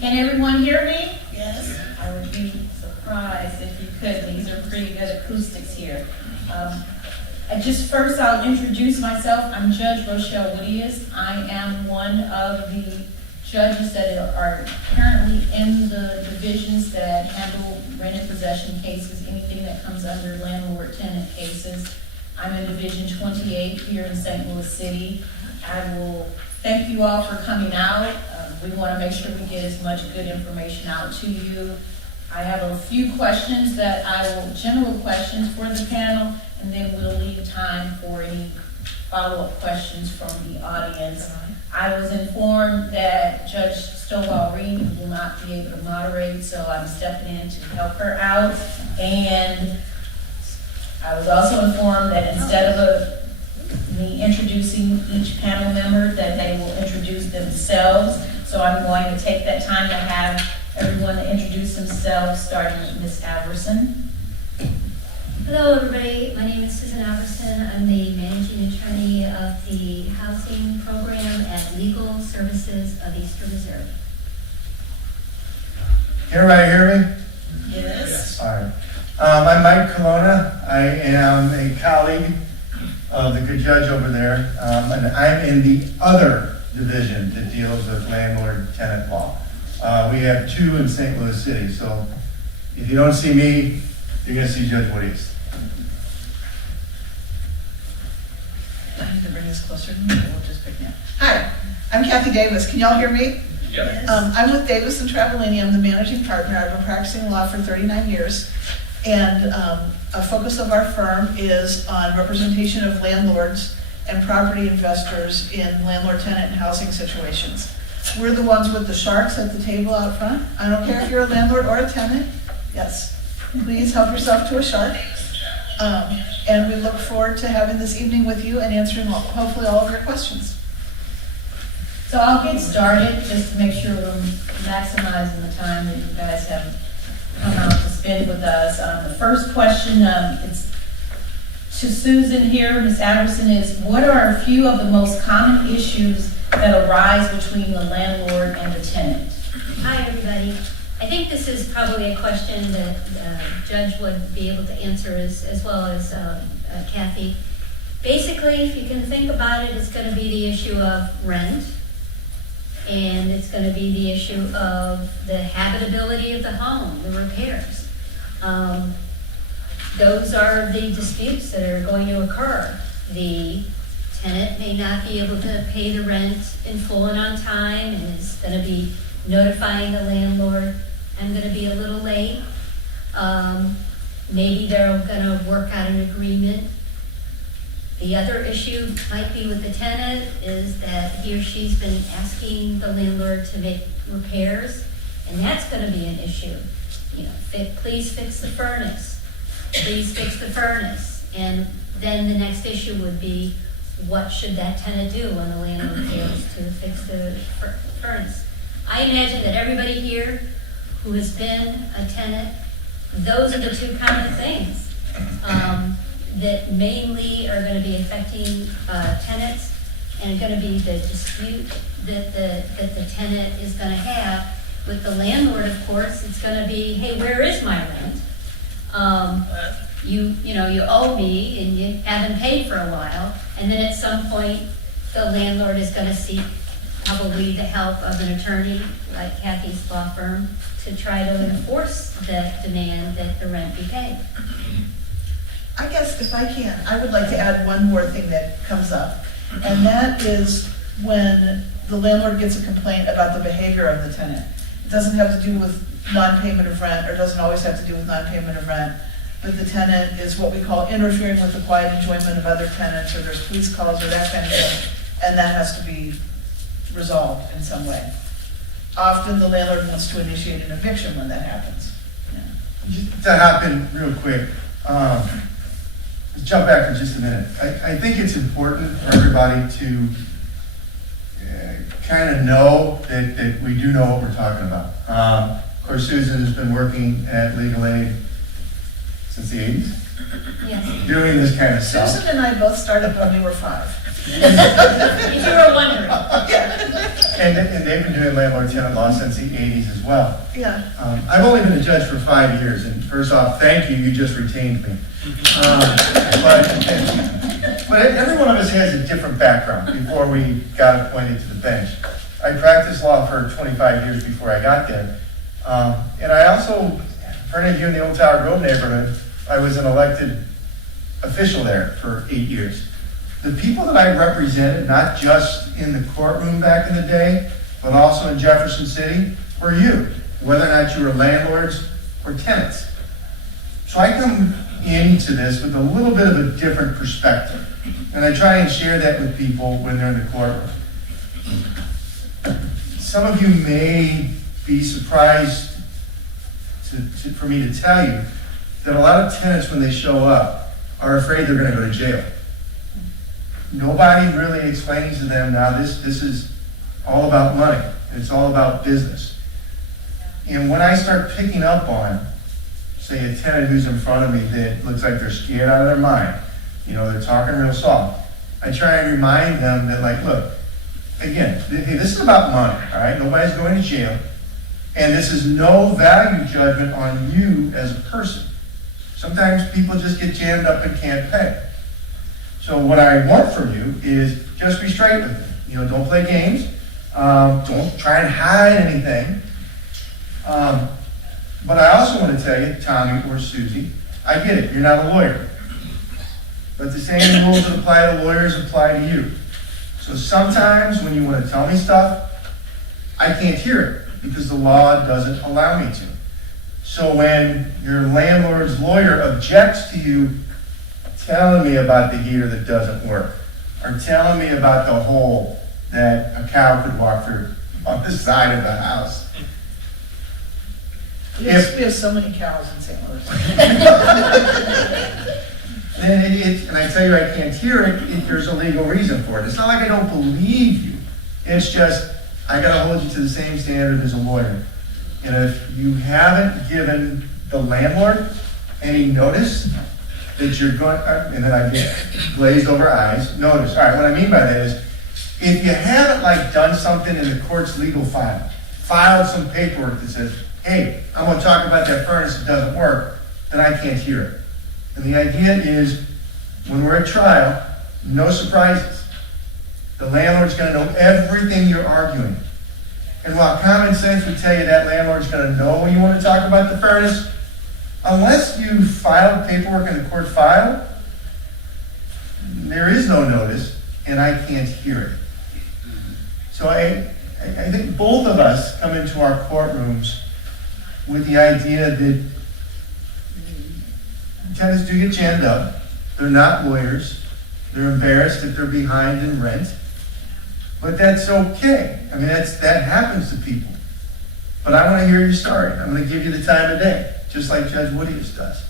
Can everyone hear me? Yes. I would be surprised if you could. These are pretty good acoustics here. First I'll introduce myself. I'm Judge Rochelle Woodiest. I am one of the judges that are currently in the divisions that handle rented possession cases, anything that comes under landlord tenant cases. I'm in Division 28 here in St. Louis City. I will thank you all for coming out. We want to make sure we get as much good information out to you. I have a few questions general questions for the panel, and then we'll leave time for any follow-up questions from the audience. I was informed that Judge Stovall-Reed will not be able to moderate, so I'm stepping in to help her out. And I was also informed that instead of me introducing each panel member, that they will introduce themselves. So I'm going to take that time to have everyone introduce themselves, starting with Ms. Alverson. Hello everybody, my name is Susan Alverson. I'm the managing attorney of the housing program at Legal Services of Eastern Missouri. Everybody hear me? Yes. All right. I'm Mike Colona. I am a colleague of the good judge over there, and I'm in the other division that deals with landlord-tenant law. We have two in St. Louis City, so if you don't see me, you're going to see Judge Woodiest. I need to bring this closer to me, or we'll just pick me up. Hi, I'm Kathy Davis. Can y'all hear me? Yep. I'm with Davis Travaglini. I'm the managing partner. I've been practicing law for 39 years. And a focus of our firm is on representation of landlords and property investors in landlord-tenant and housing situations. We're the ones with the sharks at the table out front. I don't care if you're a landlord or a tenant. Yes, please help yourself to a shark. And we look forward to having this evening with you and answering hopefully all of your questions. So I'll get started just to make sure we're maximizing the time that you guys have come out to spend with us. The first question, it's to Susan here, Ms. Anderson, is what are a few of the most common issues that arise between the landlord and the tenant? Hi everybody. I think this is probably a question that the judge would be able to answer as well as Kathy. Basically, if you can think about it, it's going to be the issue of rent, and it's going to be the issue of the habitability of the home, the repairs. Those are the disputes that are going to occur. The tenant may not be able to pay the rent in full and on time, and is going to be notifying the landlord, I'm going to be a little late. Maybe they're going to work out an agreement. The other issue might be with the tenant is that he or she's been asking the landlord to make repairs, and that's going to be an issue. You know, please fix the furnace. Please fix the furnace. And then the next issue would be, what should that tenant do when the landlord fails to fix the furnace? I imagine that everybody here who has been a tenant, those are the two common things that mainly are going to be affecting tenants, and going to be the dispute that the tenant is going to have with the landlord. Of course, it's going to be, hey, where is my rent? You owe me and you haven't paid for a while, and then at some point the landlord is going to seek probably the help of an attorney like Kathy's law firm to try to enforce the demand that the rent be paid. I guess if I can, I would like to add one more thing that comes up, and that is when the landlord gets a complaint about the behavior of the tenant. It doesn't have to do with non-payment of rent, or doesn't always have to do with non-payment of rent, but the tenant is what we call interfering with the quiet enjoyment of other tenants, or there's police calls or that kind of thing, and that has to be resolved in some way. Often the landlord wants to initiate an eviction when that happens. Just to hop in real quick, let's jump back for just a minute. I think it's important for everybody to kind of know that we do know what we're talking about. Of course, Susan has been working at Legal Aid since the 80s, Yes. doing this kind of stuff. Susan and I both started when we were 5. If you were wondering. And they've been doing landlord-tenant law since the 80s as well. Yeah. I've only been a judge for 5 years, and first off, thank you, you just retained me. But every one of us has a different background before we got appointed to the bench. I practiced law for 25 years before I got there. And I also, for any of you in the Old Tower Grove neighborhood, I was an elected official there for 8 years. The people that I represented, not just in the courtroom back in the day, but also in Jefferson City, were you, whether or not you were landlords or tenants. So I come into this with a little bit of a different perspective, and I try and share that with people when they're in the courtroom. Some of you may be surprised for me to tell you that a lot of tenants, when they show up, are afraid they're going to go to jail. Nobody really explains to them, now this is all about money. It's all about business. And when I start picking up on, say, a tenant who's in front of me that looks like they're scared out of their mind, they're talking real soft, I try and remind them that, like, look, again, this is about money, all right? Nobody's going to jail. And this is no value judgment on you as a person. Sometimes people just get jammed up and can't pay. So what I want from you is just be straight with me. Don't play games. Don't try and hide anything. But I also want to tell you, Tommy or Susie, I get it, you're not a lawyer. But the same rules that apply to lawyers apply to you. So sometimes when you want to tell me stuff, I can't hear it because the law doesn't allow me to. So when your landlord's lawyer objects to you telling me about the heater that doesn't work, or telling me about the hole that a cow could walk through on the side of the house. We have so many cows in St. Louis. And I tell you I can't hear it, there's a legal reason for it. It's not like I don't believe you. It's just, I gotta hold you to the same standard as a lawyer. And if you haven't given the landlord any notice that you're going, and then I get glazed over eyes, notice. All right, what I mean by that is, if you haven't done something in the court's legal file, filed some paperwork that says, hey, I'm gonna talk about that furnace that doesn't work, then I can't hear it. And the idea is, when we're at trial, no surprises. The landlord's gonna know everything you're arguing. And while common sense would tell you that landlord's gonna know when you wanna talk about the furnace, unless you filed paperwork in the court file, there is no notice, and I can't hear it. So I think both of us come into our courtrooms with the idea that tenants do get jammed up. They're not lawyers. They're embarrassed if they're behind in rent. But that's okay. I mean, that happens to people. But I want to hear your story. I'm going to give you the time of day, just like Judge Woodiest does.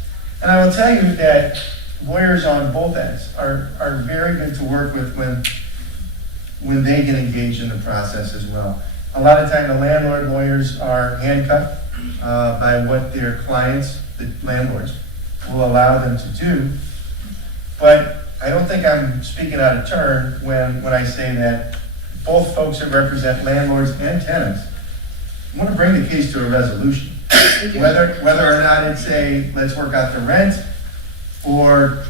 And I will tell you that lawyers on both ends are very good to work with when they get engaged in the process as well. A lot of time the landlord lawyers are handcuffed by what their clients, the landlords, will allow them to do. But I don't think I'm speaking out of turn when I say that both folks that represent landlords and tenants want to bring the case to a resolution. Whether or not it's let's work out the rent, or,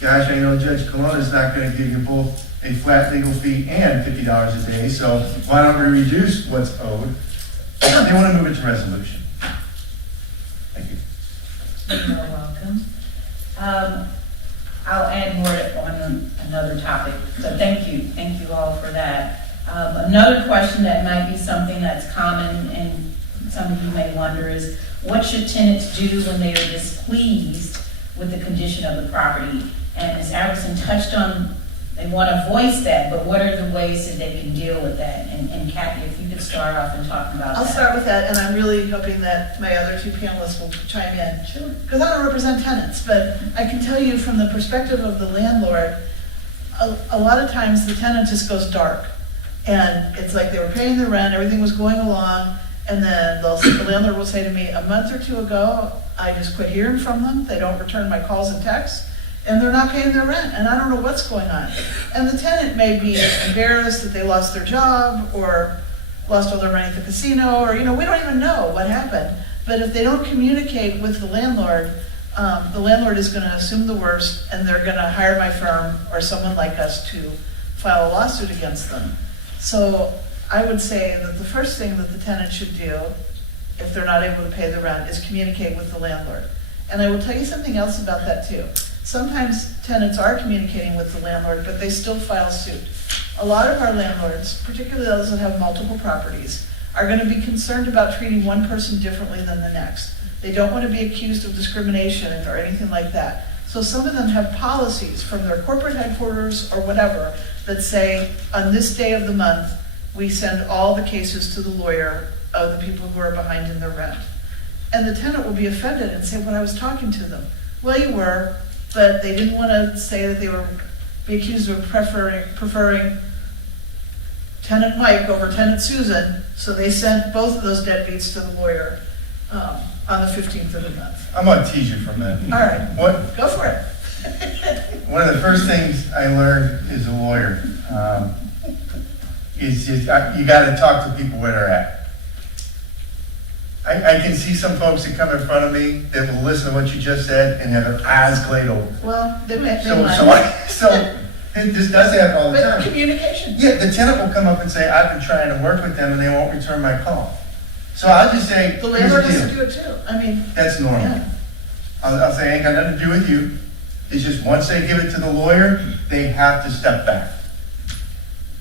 gosh, I know Judge Colona is not going to give you both a flat legal fee and $50 a day, so why don't we reduce what's owed? They want to move it to resolution. Thank you. You're welcome. I'll add more on another topic, so thank you all for that. Another question that might be something that's common and some of you may wonder is, what should tenants do when they are displeased with the condition of the property? And as Alverson touched on, they want to voice that, but what are the ways that they can deal with that? And Kathy, if you could start off and talk about that. I'll start with that, and I'm really hoping that my other two panelists will chime in. Sure. Because I don't represent tenants, but I can tell you from the perspective of the landlord, a lot of times the tenant just goes dark. And it's like they were paying their rent, everything was going along, and then the landlord will say to me, a month or two ago, I just quit hearing from them, they don't return my calls and texts, and they're not paying their rent, and I don't know what's going on. And the tenant may be embarrassed that they lost their job, or lost all their money at the casino, or, we don't even know what happened. But if they don't communicate with the landlord is gonna assume the worst, and they're gonna hire my firm or someone like us to file a lawsuit against them. So I would say that the first thing that the tenant should do, if they're not able to pay the rent, is communicate with the landlord. And I will tell you something else about that too. Sometimes tenants are communicating with the landlord, but they still file suit. A lot of our landlords, particularly those that have multiple properties, are gonna be concerned about treating one person differently than the next. They don't wanna be accused of discrimination or anything like that. So some of them have policies from their corporate headquarters or whatever that say, on this day of the month, we send all the cases to the lawyer of the people who are behind in their rent. And the tenant will be offended and say, well, I was talking to them. Well, you were, but they didn't want to say that they were be accused of preferring tenant Mike over tenant Susan, so they sent both of those deadbeats to the lawyer on the 15th of the month. I'm gonna tease you for a minute. All right, What, go for it. one of the first things I learned as a lawyer, is just, you gotta talk to people where they're at. I can see some folks that come in front of me that will listen to what you just said and have their eyes glazed over. Well, they might. So this does happen all the But time. communication. Yeah, the tenant will come up and say, I've been trying to work with them and they won't return my call. So I'll just say, The here's the landlord has to deal. do it too. I mean, That's normal. yeah. I'll say, ain't got nothing to do with you. It's just once they give it to the lawyer, they have to step back.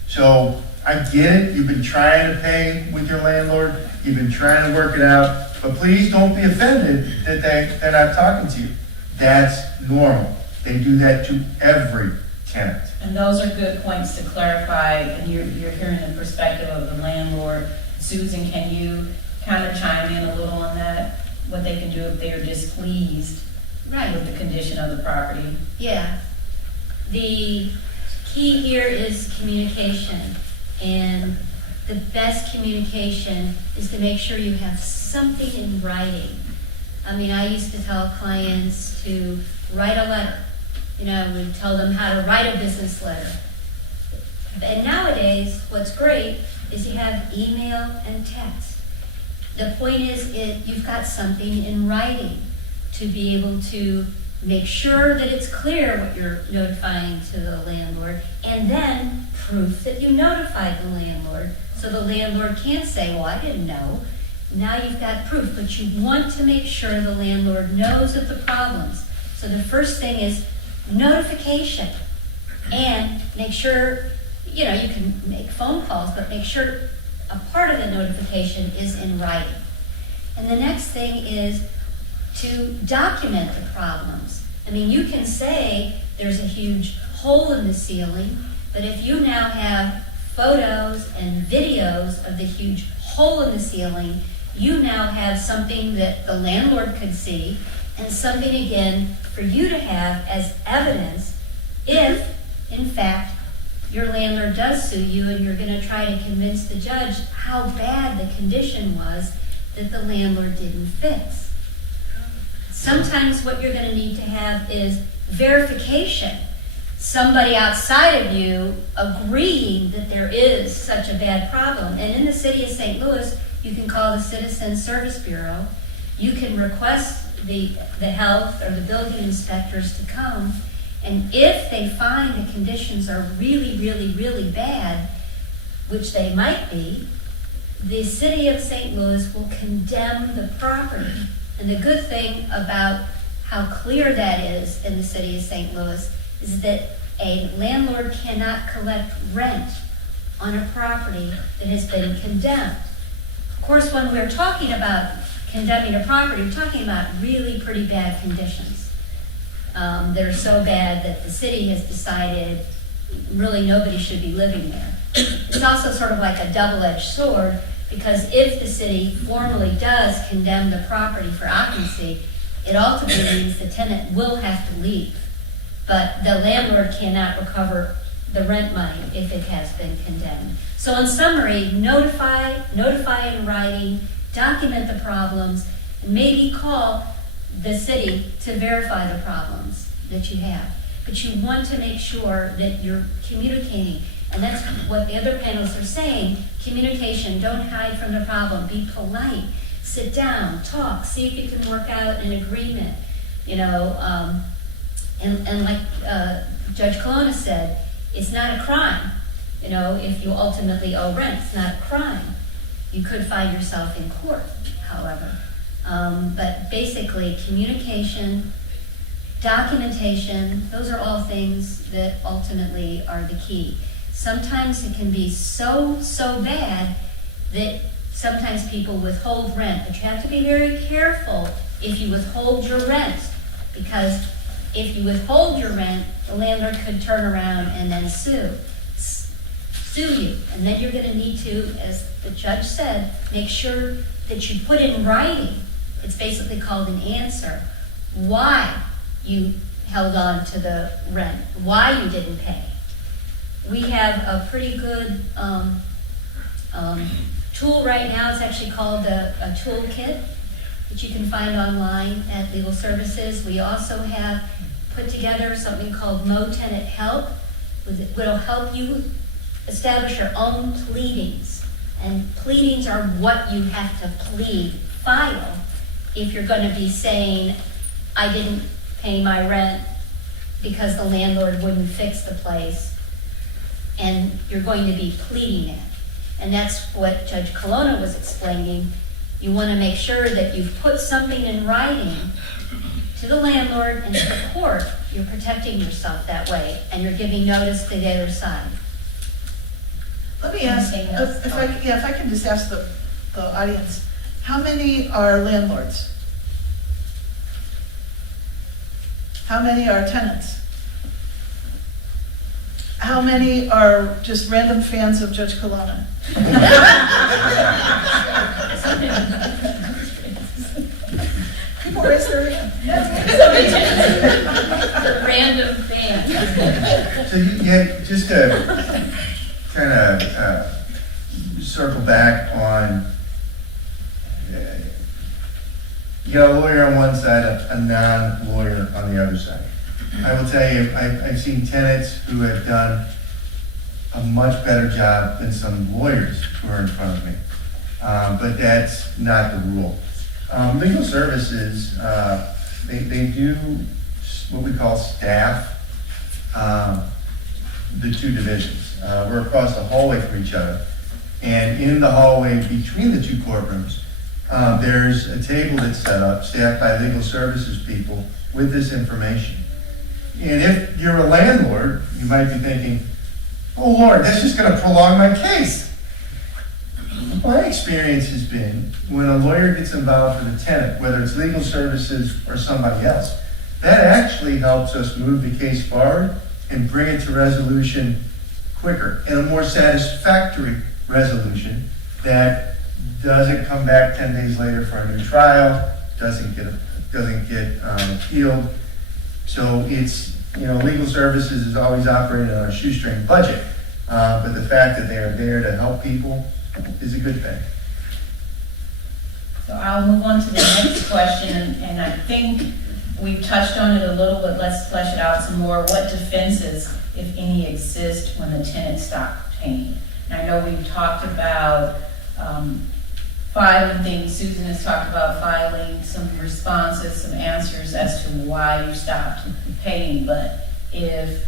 So I get it, you've been trying to pay with your landlord, you've been trying to work it out, but please don't be offended that they're not talking to you. That's normal. They do that to every tenant. And those are good points to clarify, and you're hearing the perspective of the landlord. Susan, can you kind of chime in a little on that? What they can do if they are displeased Right. with the condition of the property? Yeah. The key here is communication. And the best communication is to make sure you have something in writing. I mean, I used to tell clients to write a letter. We'd tell them how to write a business letter. And nowadays, what's great is you have email and text. The point is, you've got something in writing to be able to make sure that it's clear what you're notifying to the landlord, and then proof that you notified the landlord. So the landlord can't say, well, I didn't know. Now you've got proof, but you want to make sure the landlord knows of the problems. So the first thing is notification, and make sure, you can make phone calls, but make sure a part of the notification is in writing. And the next thing is to document the problems. I mean, you can say there's a huge hole in the ceiling, but if you now have photos and videos of the huge hole in the ceiling, you now have something that the landlord could see, and something again for you to have as evidence if, in fact, your landlord does sue you and you're going to try to convince the judge how bad the condition was that the landlord didn't fix. Sometimes what you're going to need to have is verification. Somebody outside of you agreeing that there is such a bad problem. And in the city of St. Louis, you can call the Citizen Service Bureau. You can request the health or the building inspectors to come. And if they find the conditions are really, really, really bad, which they might be, the city of St. Louis will condemn the property. And the good thing about how clear that is in the city of St. Louis is that a landlord cannot collect rent on a property that has been condemned. Of course, when we're talking about condemning a property, we're talking about really pretty bad conditions. They're so bad that the city has decided really nobody should be living there. It's also sort of like a double-edged sword, because if the city formally does condemn the property for occupancy, it ultimately means the tenant will have to leave. But the landlord cannot recover the rent money if it has been condemned. So in summary, notify in writing, document the problems, and maybe call the city to verify the problems that you have. But you want to make sure that you're communicating. And that's what the other panelists are saying. Communication, don't hide from the problem, be polite, sit down, talk, see if you can work out an agreement, you know. And like Judge Colona said, it's not a crime, you know, if you ultimately owe rent, it's not a crime. You could find yourself in court, however. But basically, communication, documentation, those are all things that ultimately are the key. Sometimes it can be so bad that sometimes people withhold rent, but you have to be very careful if you withhold your rent, because if you withhold your rent, the landlord could turn around and then sue you. And then you're gonna need to, as the judge said, make sure that you put in writing, it's basically called an answer, why you held on to the rent, why you didn't pay. We have a pretty good tool right now. It's actually called a toolkit that you can find online at Legal Services. We also have put together something called Tenant Help, which will help you establish your own pleadings. And pleadings are what you have to plead, file, if you're going to be saying, I didn't pay my rent because the landlord wouldn't fix the place. And you're going to be pleading it. And that's what Judge Colona was explaining. You want to make sure that you've put something in writing to the landlord and to the court. You're protecting yourself that way, and you're giving notice to the other side. Let me ask, if I can just ask the audience, how many are landlords? How many are tenants? How many are just random fans of Judge Colona? People raise their hand. Random fan. So just to kind of circle back on, you got a lawyer on one side, a non-lawyer on the other side. I will tell you, I've seen tenants who have done a much better job than some lawyers who are in front of me. But that's not the rule. Legal services, they do what we call staff the two divisions. We're across the hallway from each other. And in the hallway between the two courtrooms, there's a table that's set up, staffed by legal services people with this information. And if you're a landlord, you might be thinking, oh Lord, that's just going to prolong my case. My experience has been when a lawyer gets involved with a tenant, whether it's legal services or somebody else, that actually helps us move the case forward and bring it to resolution quicker and a more satisfactory resolution that doesn't come back 10 days later for a new trial, doesn't get appealed. So it's, legal services is always operating on a shoestring budget, but the fact that they are there to help people is a good thing. So I'll move on to the next question, and I think we've touched on it a little, but let's flesh it out some more. What defenses, if any, exist when the tenant stops paying? And I know we've talked about filing things. Susan has talked about filing some responses, some answers as to why you stopped paying. But if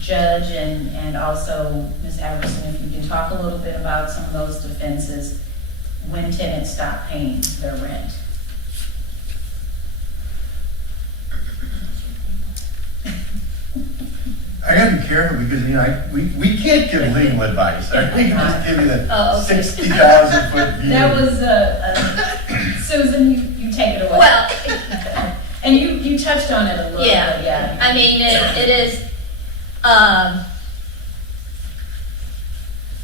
Judge and also Ms. Alverson, if you can talk a little bit about some of those defenses when tenants stop paying their rent. I gotta be careful because we can't give legal advice. We can just give you the 60,000 foot view. That was Susan. You take it away. Well, and you touched on it a little bit. Yeah. I mean, it is.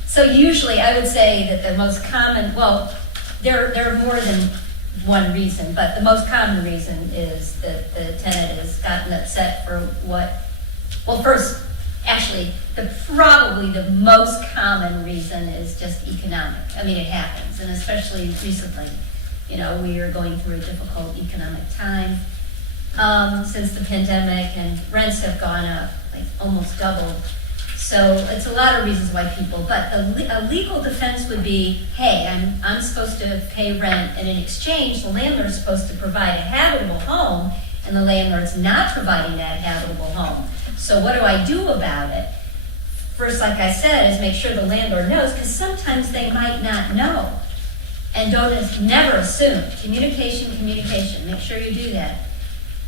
So usually, I would say that the most common. Well, there are more than one reason, but the most common reason is that the tenant has gotten upset for what. Well, first, actually, probably the most common reason is just economic. I mean, it happens, and especially recently, we are going through a difficult economic time since the pandemic, and rents have gone up, like almost doubled. So it's a lot of reasons why people, but a legal defense would be, hey, I'm supposed to pay rent, and in exchange, the landlord's supposed to provide a habitable home, and the landlord's not providing that habitable home. So what do I do about it? First, like I said, is make sure the landlord knows, because sometimes they might not know. And never assume. Communication, make sure you do that.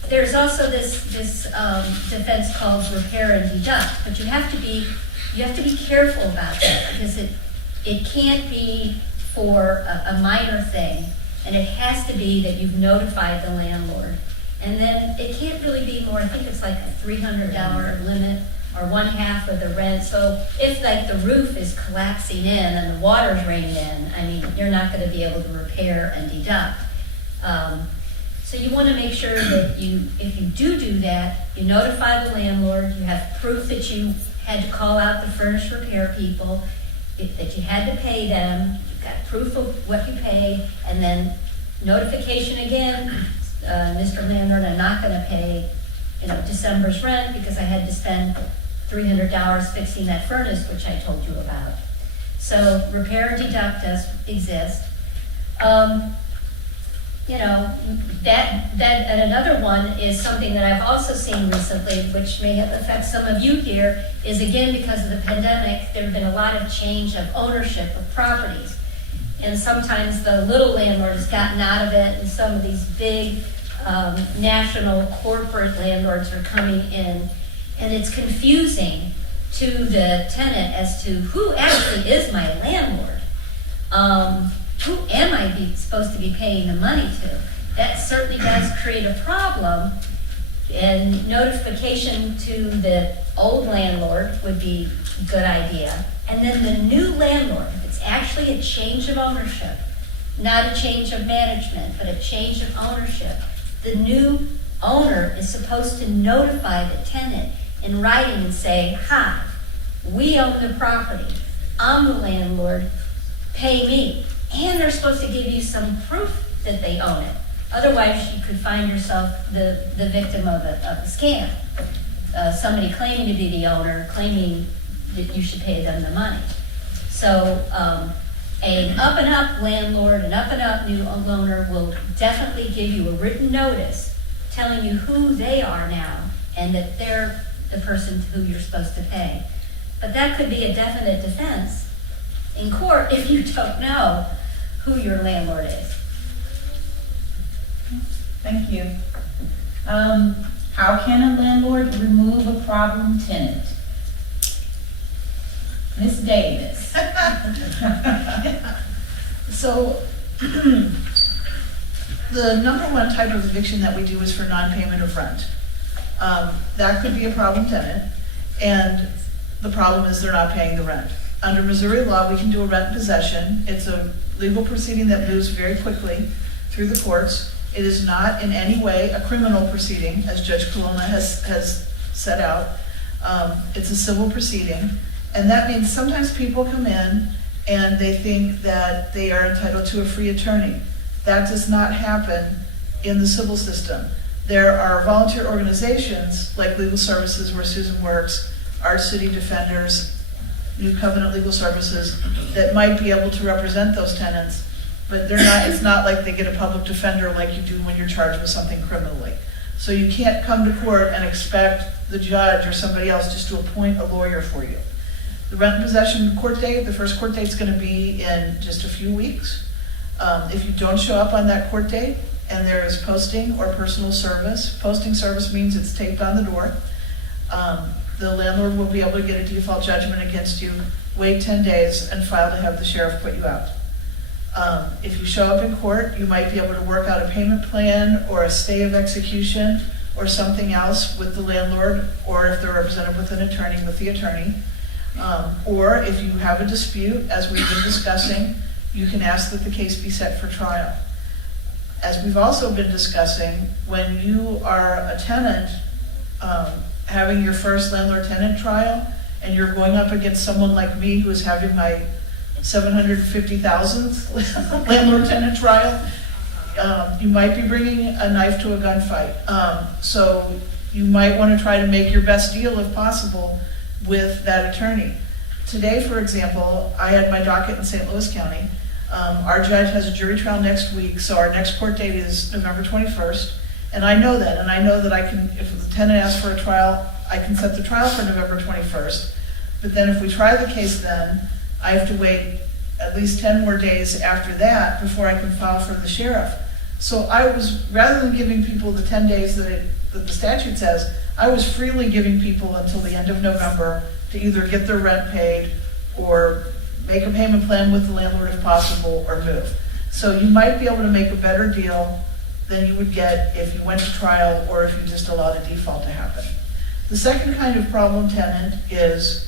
There's also this defense called repair and deduct, but you have to be careful about that, because it can't be for a minor thing, and it has to be that you've notified the landlord. And then it can't really be more, I think it's like a $300 limit, or 1/2 of the rent. So if like the roof is collapsing in and the water's raining in, I mean, you're not gonna be able to repair and deduct. So you wanna make sure that if you do that, you notify the landlord, you have proof that you had to call out the furnished repair people, that you had to pay them, you've got proof of what you paid, and then notification again, Mr. Landlord, I'm not gonna pay, December's rent because I had to spend $300 fixing that furnace, which I told you about. So repair and deduct does exist. That and another one is something that I've also seen recently, which may affect some of you here, is again, because of the pandemic, there have been a lot of change of ownership of properties. And sometimes the little landlord has gotten out of it, and some of these big national corporate landlords are coming in, and it's confusing to the tenant as to who actually is my landlord. Who am I supposed to be paying the money to? That certainly does create a problem, and notification to the old landlord would be a good idea. And then the new landlord, if it's actually a change of ownership, not a change of management, but a change of ownership, the new owner is supposed to notify the tenant in writing and say, hi, we own the property, I'm the landlord, pay me. And they're supposed to give you some proof that they own it. Otherwise, you could find yourself the victim of a scam. Somebody claiming to be the owner, claiming that you should pay them the money. So an up-and-up landlord, an up-and-up new owner will definitely give you a written notice telling you who they are now and that they're the person who you're supposed to pay. But that could be a definite defense in court if you don't know who your landlord is. Thank you. How can a landlord remove a problem tenant? Ms. Davis. So, the number one type of eviction that we do is for non-payment of rent. That could be a problem tenant, and the problem is they're not paying the rent. Under Missouri law, we can do a rent possession. It's a legal proceeding that moves very quickly through the courts. It is not in any way a criminal proceeding, as Judge Colona has set out. It's a civil proceeding, and that means sometimes people come in and they think that they are entitled to a free attorney. That does not happen in the civil system. There are volunteer organizations like Legal Services, where Susan works, Our City Defenders, New Covenant Legal Services, that might be able to represent those tenants, but they're not. It's not like they get a public defender like you do when you're charged with something criminally. So you can't come to court and expect the judge or somebody else just to appoint a lawyer for you. The rent and possession court date, the first court date is going to be in just a few weeks. If you don't show up on that court date and there is posting or personal service, posting service means it's taped on the door. The landlord will be able to get a default judgment against you, wait 10 days, and file to have the sheriff put you out. If you show up in court, you might be able to work out a payment plan or a stay of execution or something else with the landlord, or if they're represented with an attorney, with the attorney. Or if you have a dispute, as we've been discussing, you can ask that the case be set for trial. As we've also been discussing, when you are a tenant, having your first landlord-tenant trial, and you're going up against someone like me who is having my 750,000th landlord-tenant trial, you might be bringing a knife to a gunfight. So you might want to try to make your best deal if possible with that attorney. Today, for example, I had my docket in St. Louis County. Our judge has a jury trial next week, so our next court date is November 21st. And I know that, and I know that I can, if the tenant asks for a trial, I can set the trial for November 21st. But then if we try the case then, I have to wait at least 10 more days after that before I can file for the sheriff. So I was, rather than giving people the 10 days that the statute says, I was freely giving people until the end of November to either get their rent paid or make a payment plan with the landlord if possible, or move. So you might be able to make a better deal than you would get if you went to trial or if you just allowed a default to happen. The second kind of problem tenant is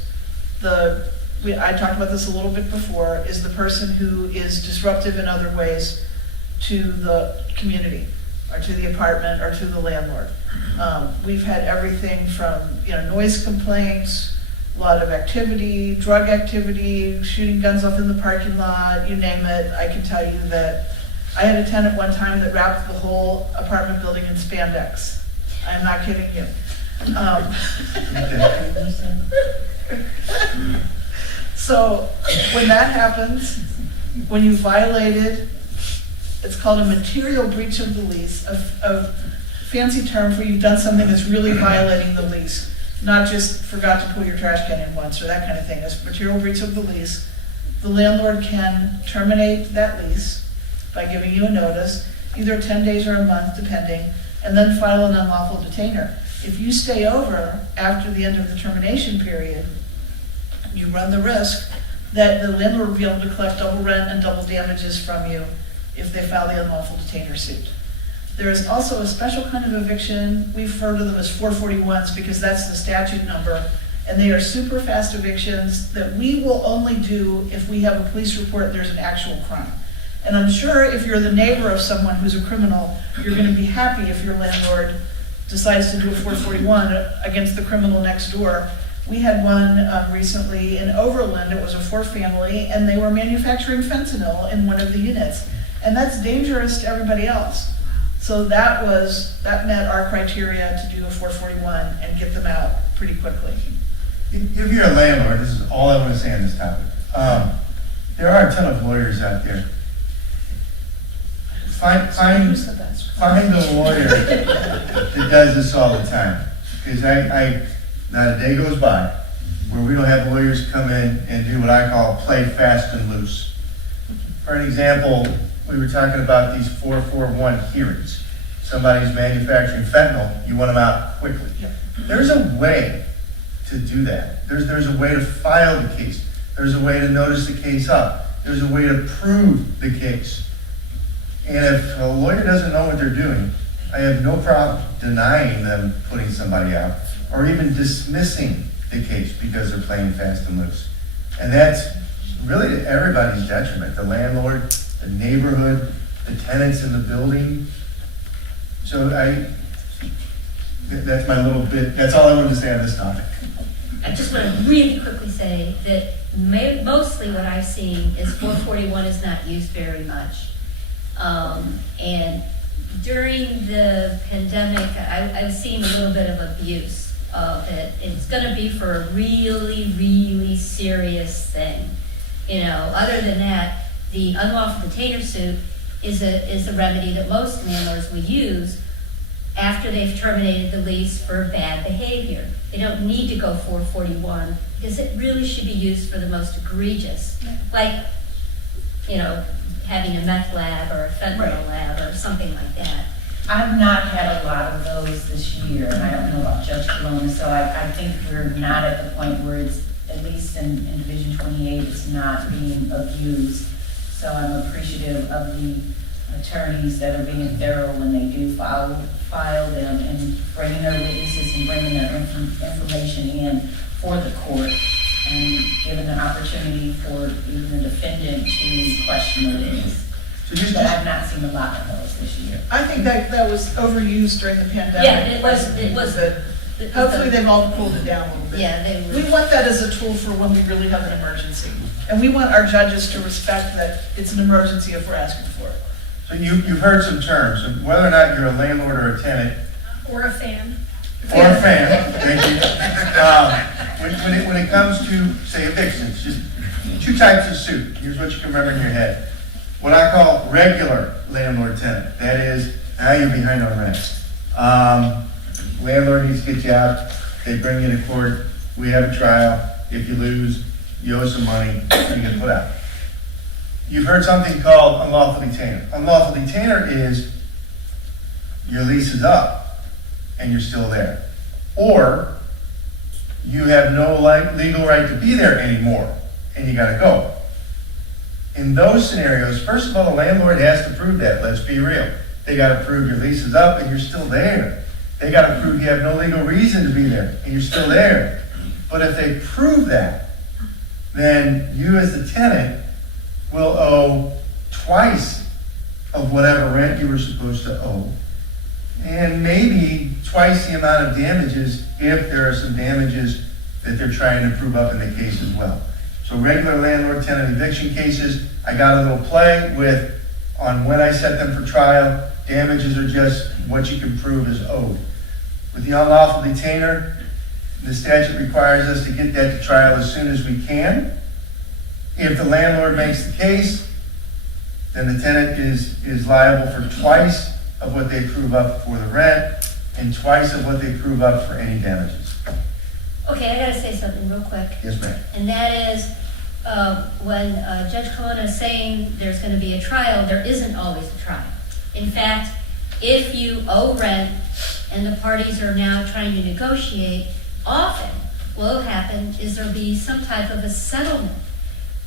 I talked about this a little bit before, is the person who is disruptive in other ways to the community, or to the apartment, or to the landlord. We've had everything from noise complaints, a lot of activity, drug activity, shooting guns off in the parking lot, you name it. I can tell you that I had a tenant one time that wrapped the whole apartment building in spandex. I'm not kidding you. So when that happens, when you violated, it's called a material breach of the lease, a fancy term for you've done something that's really violating the lease, not just forgot to put your trash can in once or that kind of thing. It's a material breach of the lease. The landlord can terminate that lease by giving you a notice, either 10 days or a month, depending, and then file an unlawful detainer. If you stay over after the end of the termination period, you run the risk that the landlord will be able to collect double rent and double damages from you if they file the unlawful detainer suit. There is also a special kind of eviction. We refer to them as 441s because that's the statute number, and they are super fast evictions that we will only do if we have a police report and there's an actual crime. And I'm sure if you're the neighbor of someone who's a criminal, you're going to be happy if your landlord decides to do a 441 against the criminal next door. We had one recently in Overland. It was a 4-family, and they were manufacturing fentanyl in one of the units. And that's dangerous to everybody else. So that met our criteria to do a 441 and get them out pretty quickly. If you're a landlord, this is all I want to say on this topic. There are a ton of lawyers out there. Find a lawyer that does this all the time. Because not a day goes by where we don't have lawyers come in and do what I call play fast and loose. For an example, we were talking about these 441 hearings. Somebody's manufacturing fentanyl, you want them out quickly. There's a way to do that. There's a way to file the case. There's a way to notice the case up. There's a way to prove the case. And if a lawyer doesn't know what they're doing, I have no problem denying them putting somebody out or even dismissing the case because they're playing fast and loose. And that's really to everybody's detriment, the landlord, the neighborhood, the tenants in the building. So that's my little bit, that's all I wanted to say on this topic. I just want to really quickly say that mostly what I've seen is 441 is not used very much. And during the pandemic, I've seen a little bit of abuse of it. It's going to be for a really, really serious thing. Other than that, the unlawful detainer suit is a remedy that most landlords will use after they've terminated the lease for bad behavior. They don't need to go 441 because it really should be used for the most egregious, like, having a meth lab or a fentanyl lab or something like that. I've not had a lot of those this year, and I don't know about Judge Colona, so I think we're not at the point where it's, at least in Division 28, it's not being abused. So I'm appreciative of the attorneys that are being thorough when they do file them and bringing their witnesses and bringing their information in for the court and giving an opportunity for even the defendant to question the witness. But I've not seen a lot of those this year. I think that was overused during the pandemic. Yeah, it was. Hopefully they've all pulled it down a little bit. Yeah, they were. We want that as a tool for when we really have an emergency. And we want our judges to respect that it's an emergency if we're asking for it. So you've heard some terms, and whether or not you're a landlord or a tenant. Or a fan. Or a fan, thank you. when it comes to, say, evictions, just two types of suit. Here's what you can remember in your head. What I call regular landlord-tenant. That is, now you're behind on rent. Landlord needs to get you out. They bring you to court. We have a trial. If you lose, you owe some money, you get put out. You've heard something called unlawful detainer. Unlawful detainer is your lease is up and you're still there. Or you have no legal right to be there anymore and you gotta go. In those scenarios, first of all, the landlord has to prove that, let's be real. They gotta prove your lease is up and you're still there. They gotta prove you have no legal reason to be there and you're still there. But if they prove that, then you as the tenant will owe twice of whatever rent you were supposed to owe. And maybe twice the amount of damages if there are some damages that they're trying to prove up in the case as well. So regular landlord-tenant eviction cases, I got a little play with, on when I set them for trial, damages are just what you can prove is owed. With the unlawful detainer, the statute requires us to get that to trial as soon as we can. If the landlord makes the case, then the tenant is liable for twice of what they prove up for the rent and twice of what they prove up for any damages. Okay, I gotta say something real quick. Yes, ma'am. And that is, when Judge Colona is saying there's gonna be a trial, there isn't always a trial. In fact, if you owe rent and the parties are now trying to negotiate, often what will happen is there'll be some type of a settlement.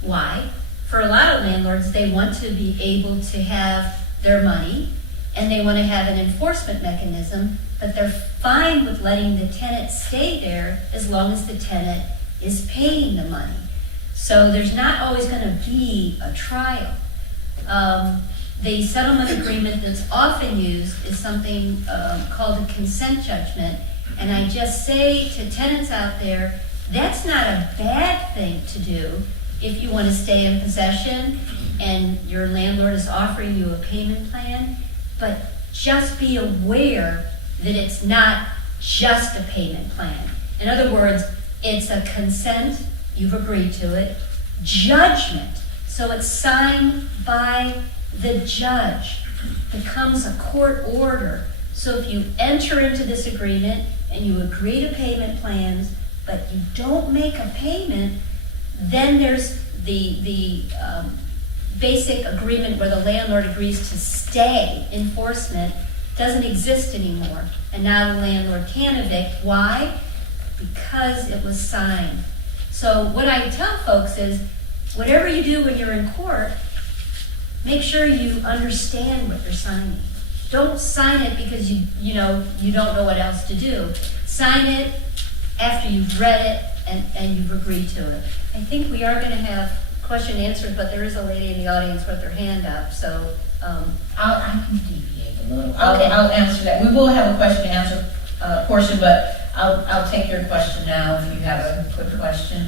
Why? For a lot of landlords, they want to be able to have their money and they want to have an enforcement mechanism, but they're fine with letting the tenant stay there as long as the tenant is paying the money. So there's not always going to be a trial. The settlement agreement that's often used is something called a consent judgment. And I just say to tenants out there, that's not a bad thing to do if you want to stay in possession and your landlord is offering you a payment plan. But just be aware that it's not just a payment plan. In other words, it's a consent, you've agreed to it, judgment. So it's signed by the judge, becomes a court order. So if you enter into this agreement and you agree to payment plans, but you don't make a payment, then there's the basic agreement where the landlord agrees to stay. Enforcement doesn't exist anymore. And now the landlord can evict. Why? Because it was signed. So what I tell folks is, whatever you do when you're in court, make sure you understand what you're signing. Don't sign it because you don't know what else to do. Sign it after you've read it and you've agreed to it. I think we are going to have question and answers, but there is a lady in the audience with her hand up, so. I can deviate a little. Okay. I'll answer that. We will have a question and answer portion, but I'll take your question now if you have a quick question.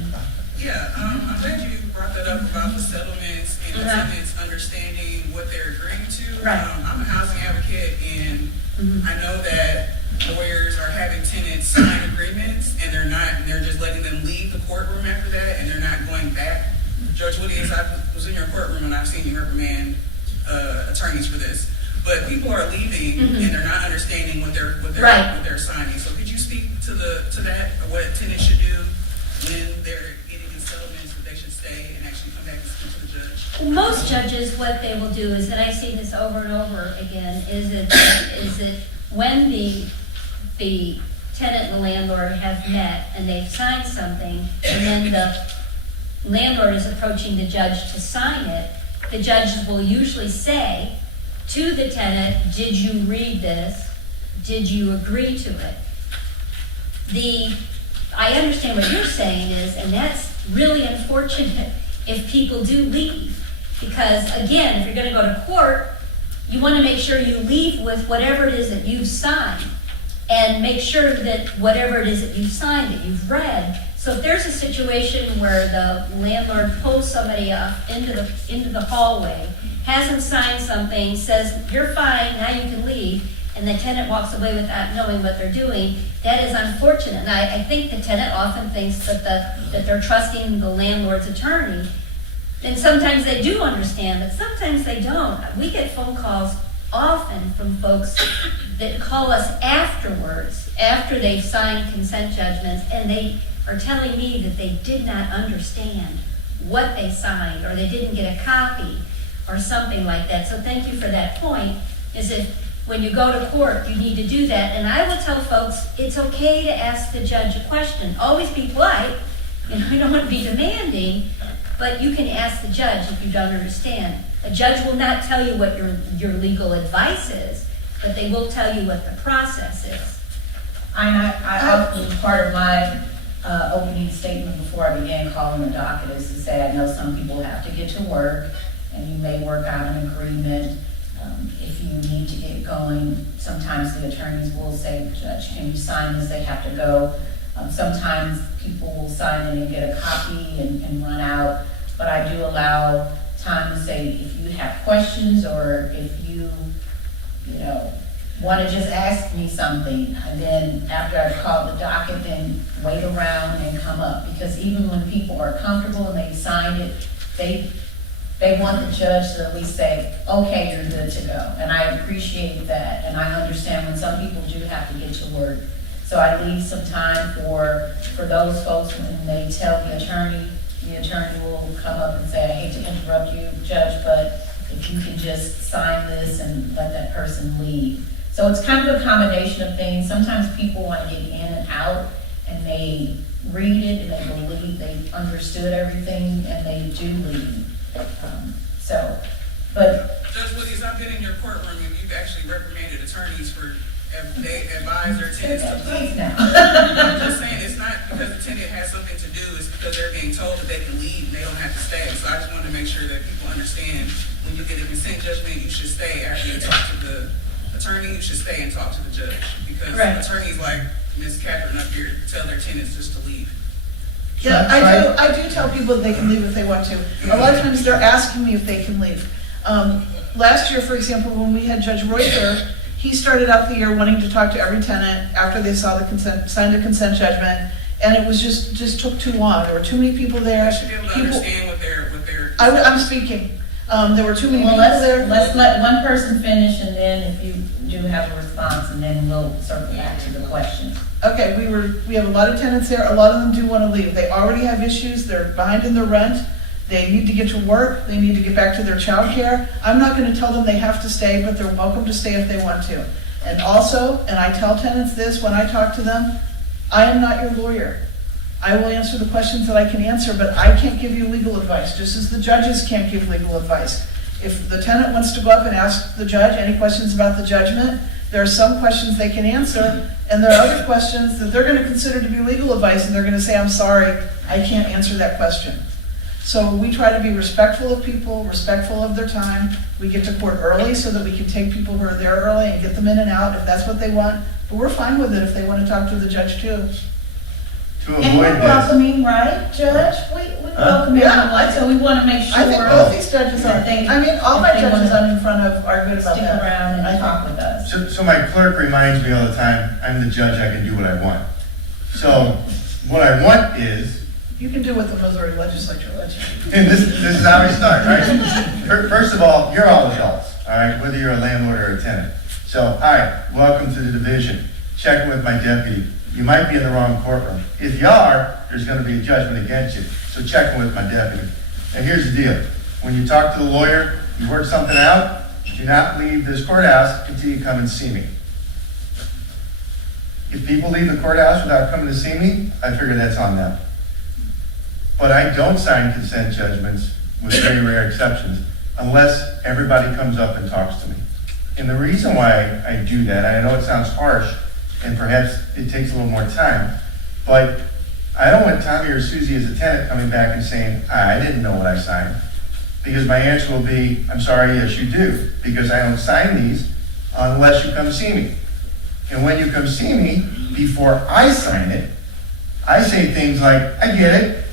Yeah, I'm glad you brought that up about the settlements and the tenants understanding what they're agreeing to. Right. I'm a housing advocate, and I know that lawyers are having tenants sign agreements, and they're just letting them leave the courtroom after that, and they're not going back. Judge Woodiest, I was in your courtroom, and I've seen you reprimand attorneys for this. But people are leaving, and they're not understanding what they're signing. So could you speak to that, or what tenants should do when they're getting in settlements, that they should stay and actually come back and speak to the judge? Most judges, what they will do is, and I've seen this over and over again, is that when the tenant and the landlord have met and they've signed something, and then the landlord is approaching the judge to sign it, the judges will usually say to the tenant, did you read this? Did you agree to it? I understand what you're saying is, and that's really unfortunate if people do leave. Because again, if you're going to go to court, you want to make sure you leave with whatever it is that you've signed. And make sure that whatever it is that you've signed, that you've read. So if there's a situation where the landlord pulls somebody up into the hallway, hasn't signed something, says, you're fine, now you can leave, and the tenant walks away without knowing what they're doing, that is unfortunate. And I think the tenant often thinks that they're trusting the landlord's attorney. And sometimes they do understand, but sometimes they don't. We get phone calls often from folks that call us afterwards, after they've signed consent judgments, and they are telling me that they did not understand what they signed, or they didn't get a copy, or something like that. So thank you for that point, is if when you go to court, you need to do that. And I will tell folks, it's okay to ask the judge a question. Always be polite, you don't want to be demanding, but you can ask the judge if you don't understand. A judge will not tell you what your legal advice is, but they will tell you what the process is. Part of my opening statement before I began calling the docket is to say, I know some people have to get to work, and you may work out an agreement. If you need to get going, sometimes the attorneys will say, Judge, can you sign this? They have to go. Sometimes people will sign it and get a copy and run out, but I do allow time to say, if you have questions, or if you want to just ask me something, and then after I've called the docket, then wait around and come up. Because even when people are comfortable and they've signed it, they want the judge to at least say, okay, you're good to go. And I appreciate that, and I understand when some people do have to get to work. So I leave some time for those folks when they tell the attorney will come up and say, I hate to interrupt you, Judge, but if you can just sign this and let that person leave. So it's kind of a combination of things. Sometimes people want to get in and out, and they read it and they believe they understood everything, and they do leave. Judge Woodiest, I've been in your courtroom and you've actually reprimanded attorneys for, they advise their tenants to leave. I'm just saying, it's not because the tenant has something to do, it's because they're being told that they can leave and they don't have to stay. So I just want to make sure that people understand, when you get a consent judgment, you should stay after you talk to the attorney, you should stay and talk to the judge. Because attorneys like Ms. Katharyn up here tell their tenants just to leave. Yeah, I do tell people that they can leave if they want to. A lot of times they're asking me if they can leave. Last year, for example, when we had Judge Reuter, he started out the year wanting to talk to every tenant after they saw the signed a consent judgment, and it was just took too long. There were too many people there. I should be able to understand what they're. I'm speaking. There were too many people there. Let's let one person finish, and then if you do have a response, and then we'll circle back to the questions. Okay, we have a lot of tenants there. A lot of them do want to leave. They already have issues. They're behind in their rent. They need to get to work. They need to get back to their childcare. I'm not going to tell them they have to stay, but they're welcome to stay if they want to. And also, and I tell tenants this when I talk to them, I am not your lawyer. I will answer the questions that I can answer, but I can't give you legal advice, just as the judges can't give legal advice. If the tenant wants to go up and ask the judge any questions about the judgment, there are some questions they can answer, and there are other questions that they're going to consider to be legal advice, and they're going to say, I'm sorry, I can't answer that question. So we try to be respectful of people, respectful of their time. We get to court early so that we can take people who are there early and get them in and out if that's what they want. But we're fine with it if they want to talk to the judge too. To And we're avoid this, welcoming, right, Judge? We welcome everyone, so we want to make sure. I think both these judges are. that they- I mean, all my they judges wanna I'm in front of are good about Stick that. around I and think. talk with us. so my clerk reminds me all the time, I'm the judge, I can do what I want. So what I want is, You can do what the Missouri legislature lets you do. and this is how we start, right? First of all, you're all adults, all right, whether you're a landlord or a tenant. So, hi, welcome to the division. Check with my deputy. You might be in the wrong courtroom. If you are, there's going to be a judgment against you. So check with my deputy. And here's the deal. When you talk to the lawyer, you work something out, do not leave this courthouse until you come and see me. If people leave the courthouse without coming to see me, I figure that's on them. But I don't sign consent judgments, with very rare exceptions, unless everybody comes up and talks to me. And the reason why I do that, I know it sounds harsh, and perhaps it takes a little more time, but I don't want Tommy or Susie as a tenant coming back and saying, I didn't know what I signed. Because my answer will be, I'm sorry, yes you do, because I don't sign these unless you come see me. And when you come see me, before I sign it, I say things like, I get it.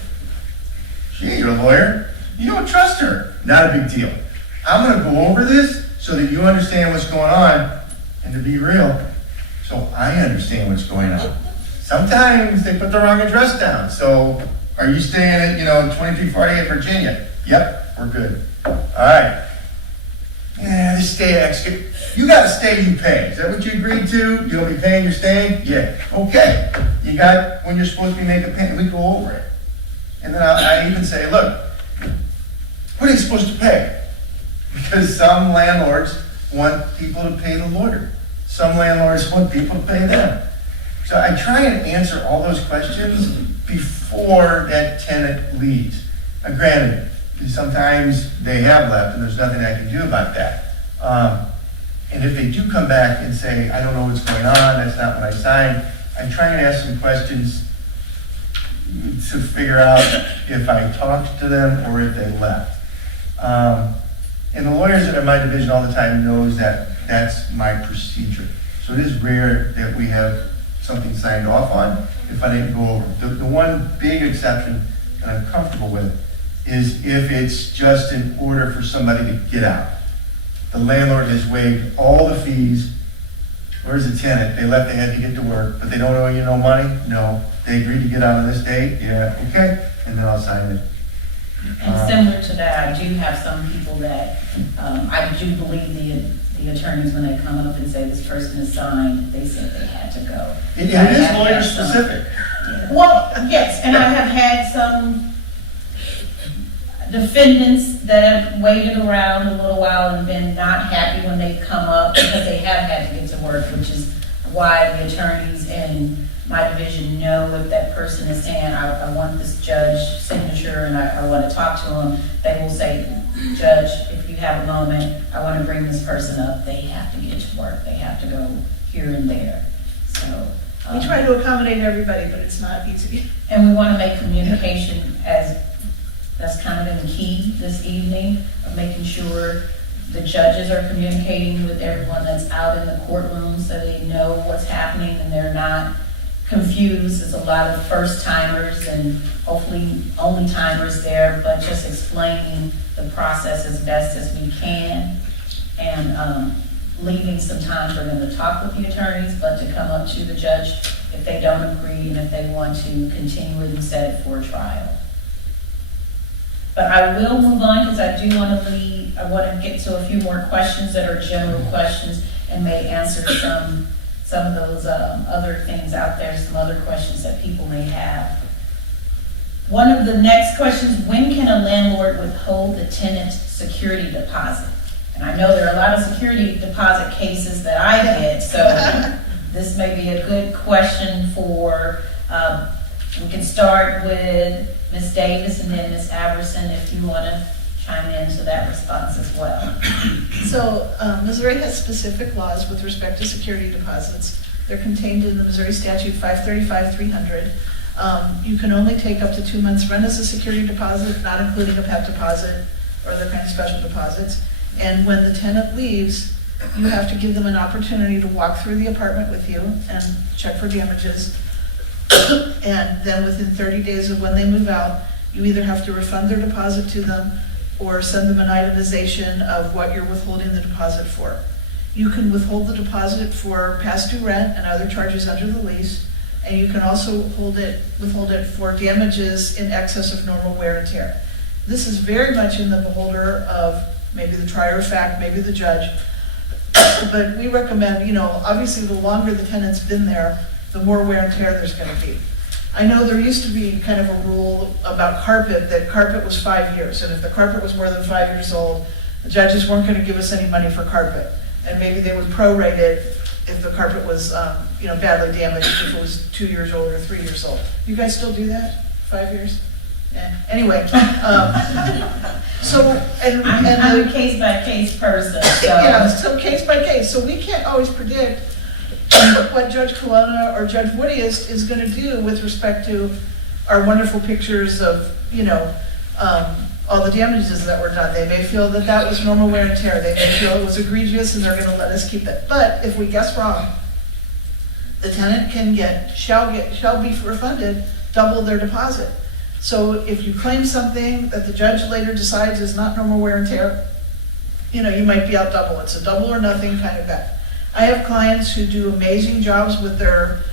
She ain't your lawyer. You don't trust her. Not a big deal. I'm going to go over this so that you understand what's going on, And to be real, so I understand what's going on. Sometimes they put the wrong address down. So are you staying at, 2348 Virginia? Yep, we're good. All right. Yeah, this stay, you got to stay, you pay. Is that what you agreed to? You'll be paying your stay? Yeah. Okay. You got when you're supposed to be making payment, we go over it. And then I even say, look, what are you supposed to pay? Because some landlords want people to pay the lawyer. Some landlords want people to pay them. So I try and answer all those questions before that tenant leaves. Now granted, sometimes they have left and there's nothing I can do about that. And if they do come back and say, I don't know what's going on, that's not what I signed, I try and ask some questions to figure out if I talked to them or if they left. And the lawyers that are in my division all the time knows that that's my procedure. So it is rare that we have something signed off on if I didn't go over. The one big exception that I'm comfortable with is if it's just in order for somebody to get out. The landlord has waived all the fees. Where's the tenant? They left, they had to get to work, but they don't owe you no money? No. They agreed to get out on this date? Yeah, okay. And then I'll sign it. And similar to that, I do have some people that, I do believe the attorneys, when they come up and say this person is signed, they said they had to go. It is lawyer specific. Well, yes, and I have had some defendants that have waited around a little while and been not happy when they come up because they have had to get to work, which is why the attorneys in my division know if that person is saying, I want this judge signature and I want to talk to him, they will say, Judge, if you have a moment, I want to bring this person up. They have to get to work. They have to go here and there. So We try to accommodate everybody, but it's not easy. and we want to make communication that's kind of been key this evening, of making sure the judges are communicating with everyone that's out in the courtroom so they know what's happening and they're not confused. There's a lot of first timers and hopefully only timers there, but just explaining the process as best as we can and leaving some time for them to talk with the attorneys, but to come up to the judge if they don't agree and if they want to continue it and set it for a trial. But I will move on because I do want to get to a few more questions that are general questions and may answer some of those other things out there, some other questions that people may have. One of the next questions, when can a landlord withhold the tenant's security deposit? And I know there are a lot of security deposit cases that I get, so this may be a good question for, we can start with Ms. Davis and then Ms. Alverson if you want to chime into that response as well. So Missouri has specific laws with respect to security deposits. They're contained in the Missouri statute 535-300. You can only take up to 2 months' rent as a security deposit, not including a pet deposit or other kind of special deposits. And when the tenant leaves, you have to give them an opportunity to walk through the apartment with you and check for damages. And then within 30 days of when they move out, you either have to refund their deposit to them or send them an itemization of what you're withholding the deposit for. You can withhold the deposit for past due rent and other charges under the lease, and you can also withhold it for damages in excess of normal wear and tear. This is very much in the beholder of maybe the trier of fact, maybe the judge, but we recommend, obviously the longer the tenant's been there, the more wear and tear there's going to be. I know there used to be kind of a rule about carpet, that carpet was 5 years, and if the carpet was more than 5 years old, the judges weren't going to give us any money for carpet, and maybe they would prorate it if the carpet was, badly damaged, if it was 2 years old or 3 years old. You guys still do that? 5 years? Yeah. Anyway, I'm a case-by-case person, so. Yeah, so case by case. So we can't always predict what Judge Colona or Judge Woodiest is going to do with respect to our wonderful pictures of, all the damages that were done. They may feel that that was normal wear and tear. They may feel it was egregious and they're going to let us keep it. But if we guess wrong, the tenant shall be refunded double their deposit. So if you claim something that the judge later decides is not normal wear and tear, you might be out double. It's a double or nothing kind of bet. I have clients who do amazing jobs with their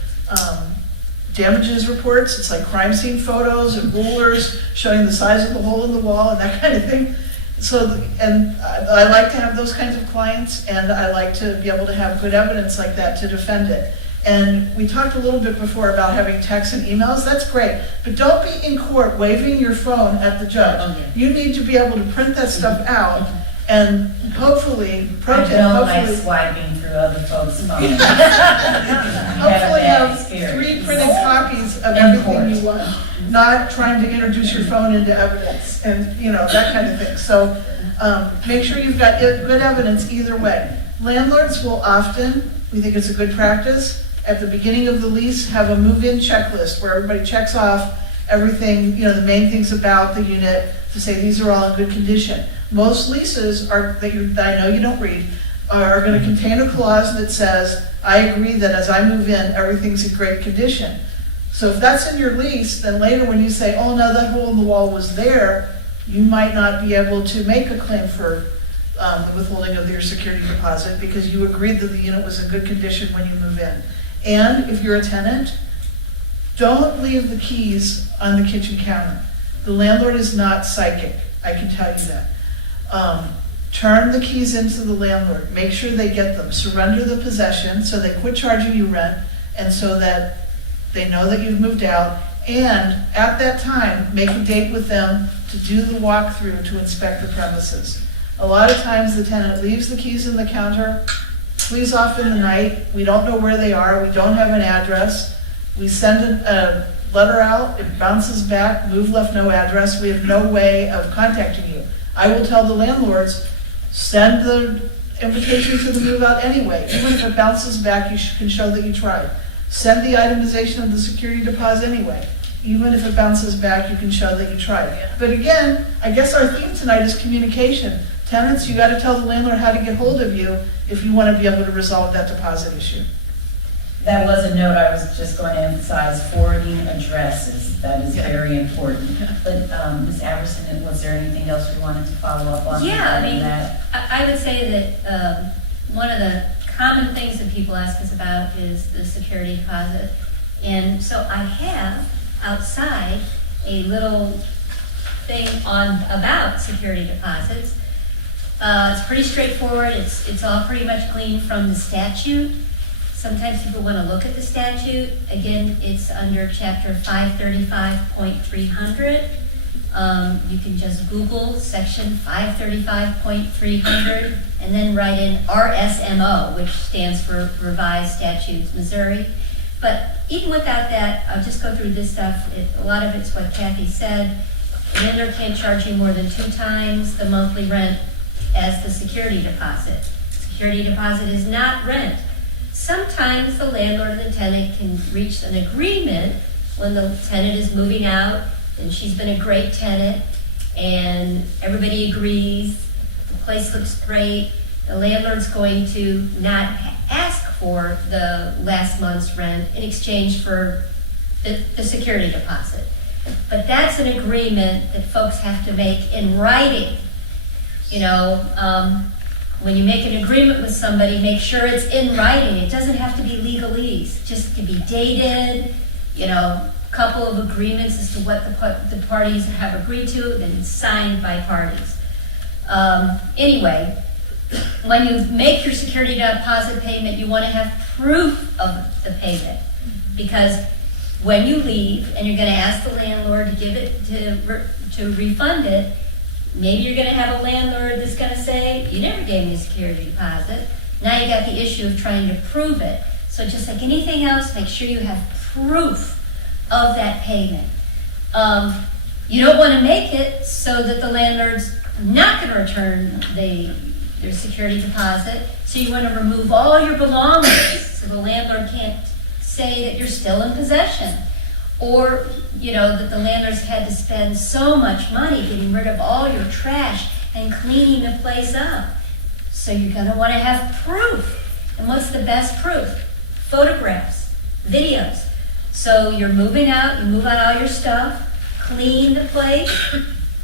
damages reports. It's like crime scene photos and rulers showing the size of the hole in the wall and that kind of thing. So, and I like to have those kinds of clients, and I like to be able to have good evidence like that to defend it. And we talked a little bit before about having texts and emails. That's great, but don't be in court waving your phone at the judge. Oh, yeah. You need to be able to print that stuff out and hopefully, I don't like swiping through other folks' phones. hopefully have 3 printed copies of everything you want, not trying to introduce your phone into evidence and, you know, that kind of thing. So make sure you've got good evidence either way. Landlords will often, we think it's a good practice, at the beginning of the lease, have a move-in checklist where everybody checks off everything, you know, the main things about the unit to say these are all in good condition. Most leases that I know you don't read are going to contain a clause that says, I agree that as I move in, everything's in great condition. So if that's in your lease, then later when you say, oh no, that hole in the wall was there, you might not be able to make a claim for the withholding of your security deposit because you agreed that the unit was in good condition when you move in. And if you're a tenant, don't leave the keys on the kitchen counter. The landlord is not psychic, I can tell you that. Turn the keys into the landlord. Make sure they get them. Surrender the possession so they quit charging you rent and so that they know that you've moved out. And at that time, make a date with them to do the walkthrough to inspect the premises. A lot of times the tenant leaves the keys in the counter, flees off in the night. We don't know where they are. We don't have an address. We send a letter out. It bounces back. Move left, no address. We have no way of contacting you. I will tell the landlords, send the invitation to the move out anyway. Even if it bounces back, you can show that you tried. Send the itemization of the security deposit anyway. Even if it bounces back, you can show that you tried. But again, I guess our theme tonight is communication. Tenants, you got to tell the landlord how to get hold of you if you want to be able to resolve that deposit issue. That was a note I was just going to emphasize, forwarding addresses. That is very important. But Ms. Alverson, was there anything else we wanted to follow up on? Yeah, I mean, that? I would say that one of the common things that people ask us about is the security deposit. And so I have outside a little thing about security deposits. It's pretty straightforward. It's all pretty much gleaned from the statute. Sometimes people want to look at the statute. Again, it's under chapter 535.300. You can just Google section 535.300 and then write in RSMO, which stands for Revised Statutes Missouri. But even without that, I'll just go through this stuff. A lot of it's what Kathy said. The lender can't charge you more than 2 times the monthly rent as the security deposit. Security deposit is not rent. Sometimes the landlord and the tenant can reach an agreement when the tenant is moving out and she's been a great tenant and everybody agrees, the place looks great, the landlord's going to not ask for the last month's rent in exchange for the security deposit. But that's an agreement that folks have to make in writing. You know, when you make an agreement with somebody, make sure it's in writing. It doesn't have to be legalese. It just can be dated, you know, a couple of agreements as to what the parties have agreed to, then signed by parties. Anyway, when you make your security deposit payment, you want to have proof of the payment. Because when you leave and you're going to ask the landlord to give it, to refund it, maybe you're going to have a landlord that's going to say, you never gave me a security deposit. Now you got the issue of trying to prove it. So just like anything else, make sure you have proof of that payment. You don't want to make it so that the landlord's not going to return their security deposit. So you want to remove all your belongings so the landlord can't say that you're still in possession. Or, you know, that the landlord's had to spend so much money getting rid of all your trash and cleaning the place up. So you're going to want to have proof. And what's the best proof? Photographs, videos. So you're moving out, you move out all your stuff, clean the place,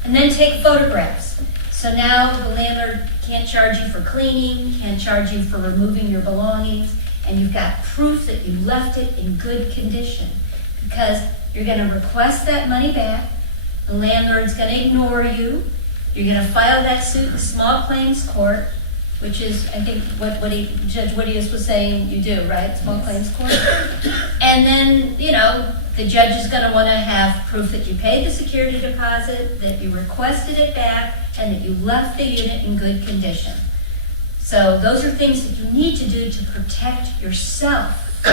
and then take photographs. So So now the landlord can't charge you for cleaning, can't charge you for removing your belongings, and you've got proof that you left it in good condition. Because you're gonna request that money back, the landlord's gonna ignore you, you're gonna file that suit in small claims court, which is, I think, what Judge Woodiest was saying you do, right? Small claims court. And then, the judge is gonna wanna have proof that you paid the security deposit, that you requested it back, and that you left the unit in good condition. So those are things that you need to do to protect yourself.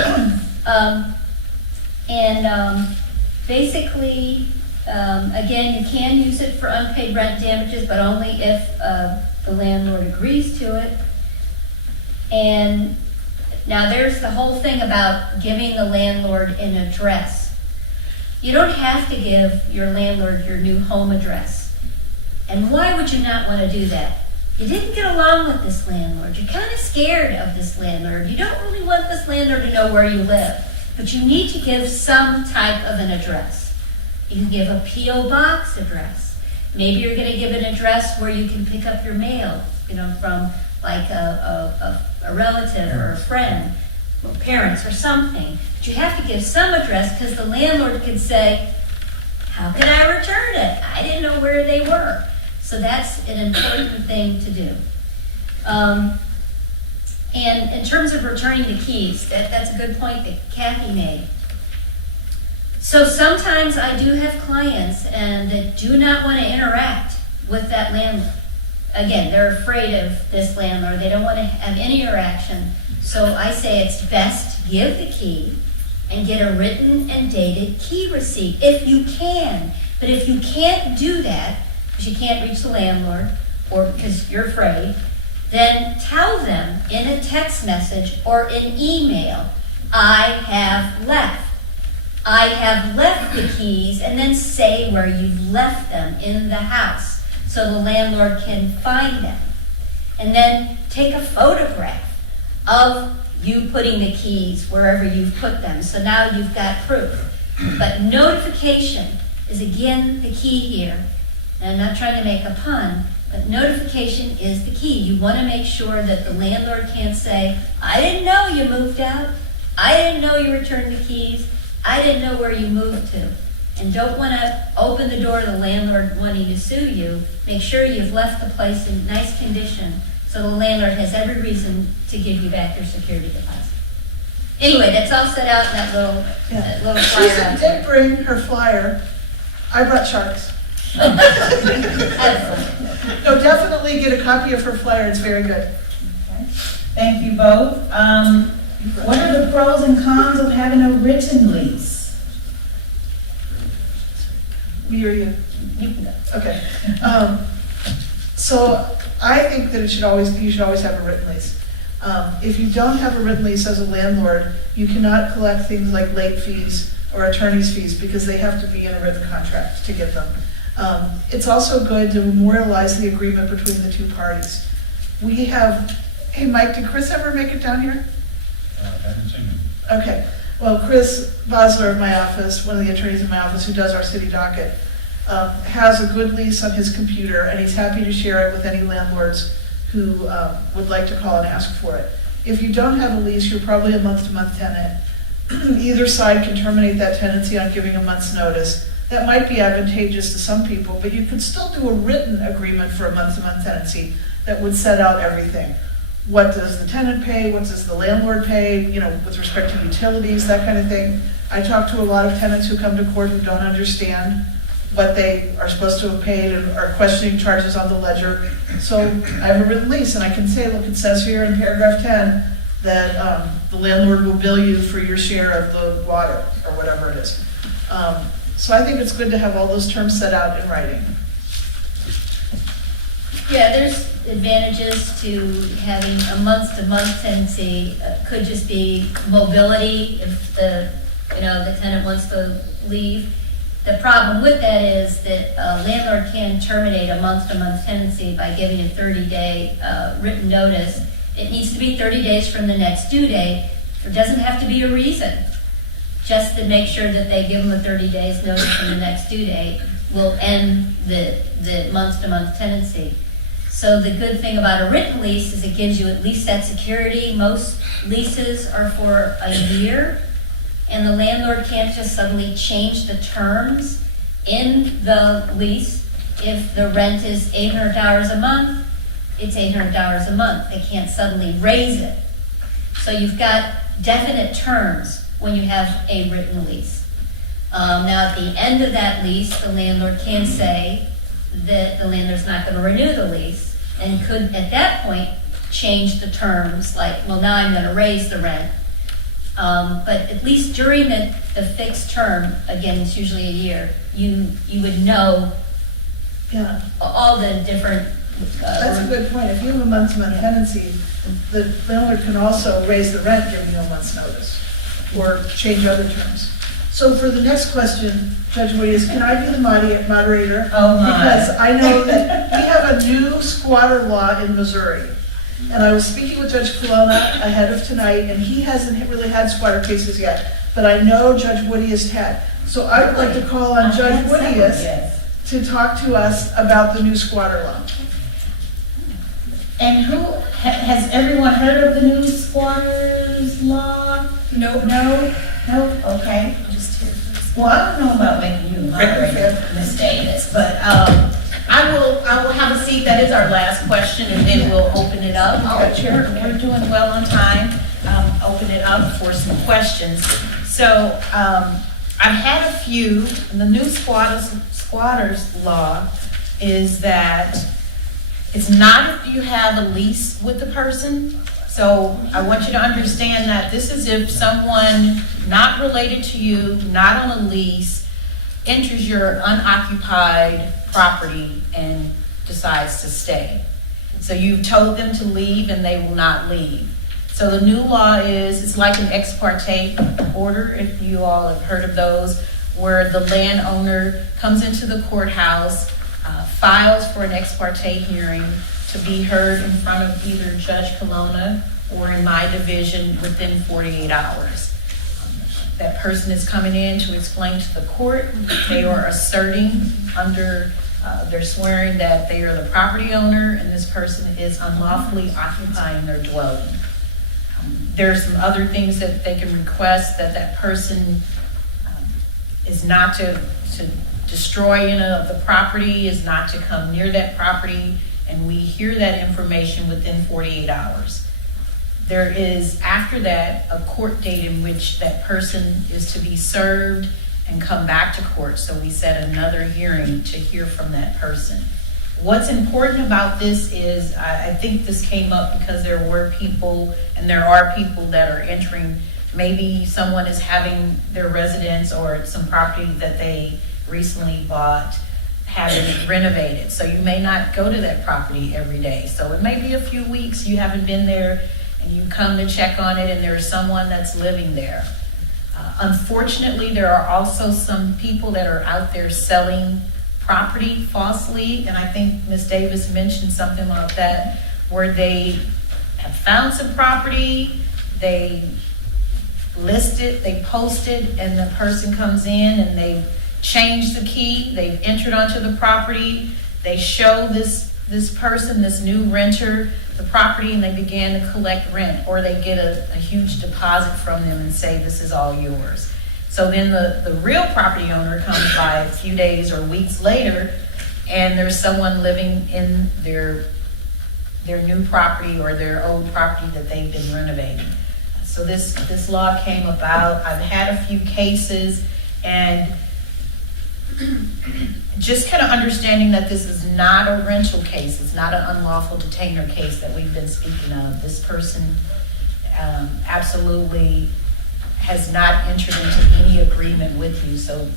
Basically, again, you can use it for unpaid rent damages, but only if the landlord agrees to it. And now there's the whole thing about giving the landlord an address. You don't have to give your landlord your new home address. And why would you not want to do that? You didn't get along with this landlord. You're kind of scared of this landlord. You don't really want this landlord to know where you live. But you need to give some type of an address. You can give a P.O. box address. Maybe you're going to give an address where you can pick up your mail, from like a relative or a friend, or parents or something. But you have to give some address because the landlord can say, how can I return it? I didn't know where they were. So that's an important thing to do. And in terms of returning the keys, that's a good point that Kathy made. So sometimes I do have clients that do not want to interact with that landlord. Again, they're afraid of this landlord. They don't want to have any interaction. So I say it's best to give the key and get a written and dated key receipt if you can. But if you can't do that, because you can't reach the landlord or because you're afraid, then tell them in a text message or an email, I have left. I have left the keys, and then say where you've left them in the house so the landlord can find them. And then take a photograph of you putting the keys wherever you've put them. So now you've got proof. But notification is again the key here. And I'm not trying to make a pun, but notification is the key. You want to make sure that the landlord can't say, I didn't know you moved out. I didn't know you returned the keys. I didn't know where you moved to. And don't want to open the door to the landlord wanting to sue you. Make sure you've left the place in nice condition so the landlord has every reason to give you back your security deposit. Anyway, that's all set out in that little flyer Susan out did there. bring her flyer. I brought sharks. No, definitely get a copy of her flyer. It's very good. Okay. Thank you both. What are the pros and cons of having a written lease? Me or you? You can go. Okay. So I think that you should always have a written lease. If you don't have a written lease as a landlord, you cannot collect things like late fees or attorney's fees because they have to be in a written contract to get them. It's also good to memorialize the agreement between the two parties. We have, hey Mike, did Chris ever make it down here? I haven't seen him. Okay, well, Chris Bosler of my office, one of the attorneys in my office who does our city docket, has a good lease on his computer, and he's happy to share it with any landlords who would like to call and ask for it. If you don't have a lease, you're probably a month-to-month tenant. Either side can terminate that tenancy on giving a month's notice. That might be advantageous to some people, but you could still do a written agreement for a month-to-month tenancy that would set out everything. What does the tenant pay? What does the landlord pay? With respect to utilities, that kind of thing. I talk to a lot of tenants who come to court who don't understand what they are supposed to have paid and are questioning charges on the ledger. So I have a written lease, and I can say, look, it says here in paragraph 10 that the landlord will bill you for your share of the water or whatever it is. So I think it's good to have all those terms set out in writing. Yeah, there's advantages to having a month-to-month tenancy. Could just be mobility if the tenant wants to leave. The problem with that is that a landlord can terminate a month-to-month tenancy by giving a 30-day written notice. It needs to be 30 days from the next due date. There doesn't have to be a reason. Just to make sure that they give them a 30 days notice from the next due date will end the month-to-month tenancy. So the good thing about a written lease is it gives you at least that security. Most leases are for a year, and the landlord can't just suddenly change the terms in the lease. If the rent is $800 a month, it's $800 a month. They can't suddenly raise it. So you've got definite terms when you have a written lease. Now, at the end of that lease, the landlord can say that the landlord's not going to renew the lease, and could, at that point, change the terms, like, well, now I'm going to raise the rent. But at least during the fixed term, again, it's usually a year, you would know Yeah, all the different. that's a good point. If you have a month-to-month tenancy, the landlord can also raise the rent giving you a month's notice, or change other terms. So for the next question, Judge Woodiest, can I be the moderator? Oh, my. Because I know that we have a new squatter law in Missouri. And I was speaking with Judge Colona ahead of tonight, and he hasn't really had squatter cases yet, but I know Judge Woodiest had. So I would like to call on Judge Woodiest Yes. to talk to us about the new squatter law. And has everyone heard of the new squatters law? No. No? No? Okay. Well, I don't know about making you moderator, Ms. Davis, but I will have a seat. That is our last question, and then we'll open it up. We're doing well on time. Open it up for some questions. So I've had a few, and the new squatters law is that it's not if you have a lease with the person. So I want you to understand that this is if someone not related to you, not on a lease, enters your unoccupied property and decides to stay. So you've told them to leave and they will not leave. So the new law is, it's like an ex parte order, if you all have heard of those, where the landowner comes into the courthouse, files for an ex parte hearing to be heard in front of either Judge Colona or in my division within 48 hours. That person is coming in to explain to the court. They are asserting under, they're swearing that they are the property owner and this person is unlawfully occupying their dwelling. There are some other things that they can request, that that person is not to destroy any of the property, is not to come near that property, and we hear that information within 48 hours. There is, after that, a court date in which that person is to be served and come back to court. So we set another hearing to hear from that person. What's important about this is, I think this came up because there were people, and there are people that are entering, maybe someone is having their residence or some property that they recently bought, having it renovated. So you may not go to that property every day. So it may be a few weeks you haven't been there, and you come to check on it and there's someone that's living there. Unfortunately, there are also some people that are out there selling property falsely, and I think Ms. Davis mentioned something about that, where they have found some property, they list it, they post it, and the person comes in and they've changed the key, they've entered onto the property, they show this person, this new renter, the property, and they began to collect rent, or they get a huge deposit from them and say, this is all yours. So then the real property owner comes by a few days or weeks later, and there's someone living in their new property or their old property that they've been renovating. So this law came about. I've had a few cases, and just kind of understanding that this is not a rental case, it's not an unlawful detainer case that we've been speaking of. This person absolutely has not entered into any agreement with you, so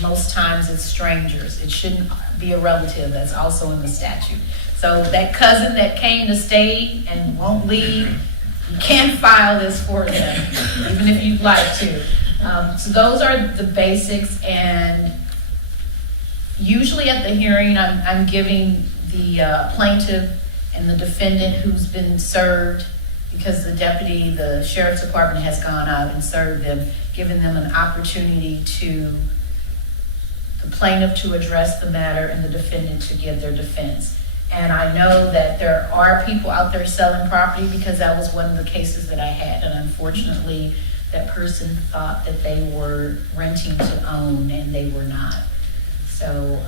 most times it's strangers. It shouldn't be a relative, that's also in the statute. So that cousin that came to stay and won't leave, you can't file this for them, even if you'd like to. So those are the basics, and usually at the hearing, I'm giving the plaintiff and the defendant who's been served, because the sheriff's department has gone out and served them, giving them an opportunity the plaintiff to address the matter and the defendant to give their defense. And I know that there are people out there selling property, because that was one of the cases that I had. And unfortunately, that person thought that they were renting to own, and they were not. So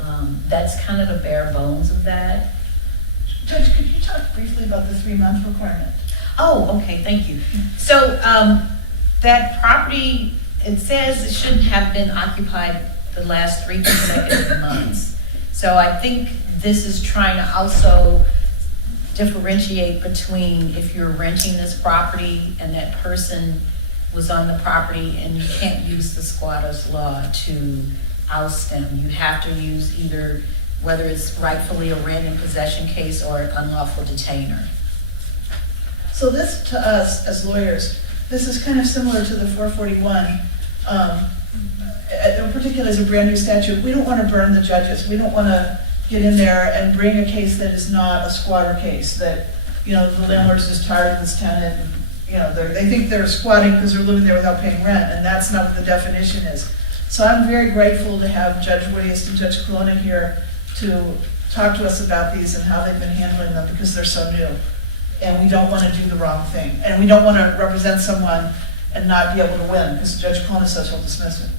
that's kind of the bare bones of that. Judge, could you talk briefly about the 3-month requirement? Oh, okay, thank you. So that property, it says it shouldn't have been occupied the last 3 consecutive months. So I think this is trying to also differentiate between if you're renting this property and that person was on the property, and you can't use the squatter's law to oust them. You have to use either, whether it's rightfully a rent and possession case or an unlawful detainer. So this, to us as lawyers, this is kind of similar to the 441, particularly as a brand new statute. We don't want to burn the judges. We don't want to get in there and bring a case that is not a squatter case, that, the landlord's just tired of this tenant, and, they think they're squatting because they're living there without paying rent, and that's not what the definition is. So I'm very grateful to have Judge Woodiest and Judge Colona here to talk to us about these and how they've been handling them, because they're so new. And we don't want to do the wrong thing. And we don't want to represent someone and not be able to win, because Judge Colona says he'll dismiss it.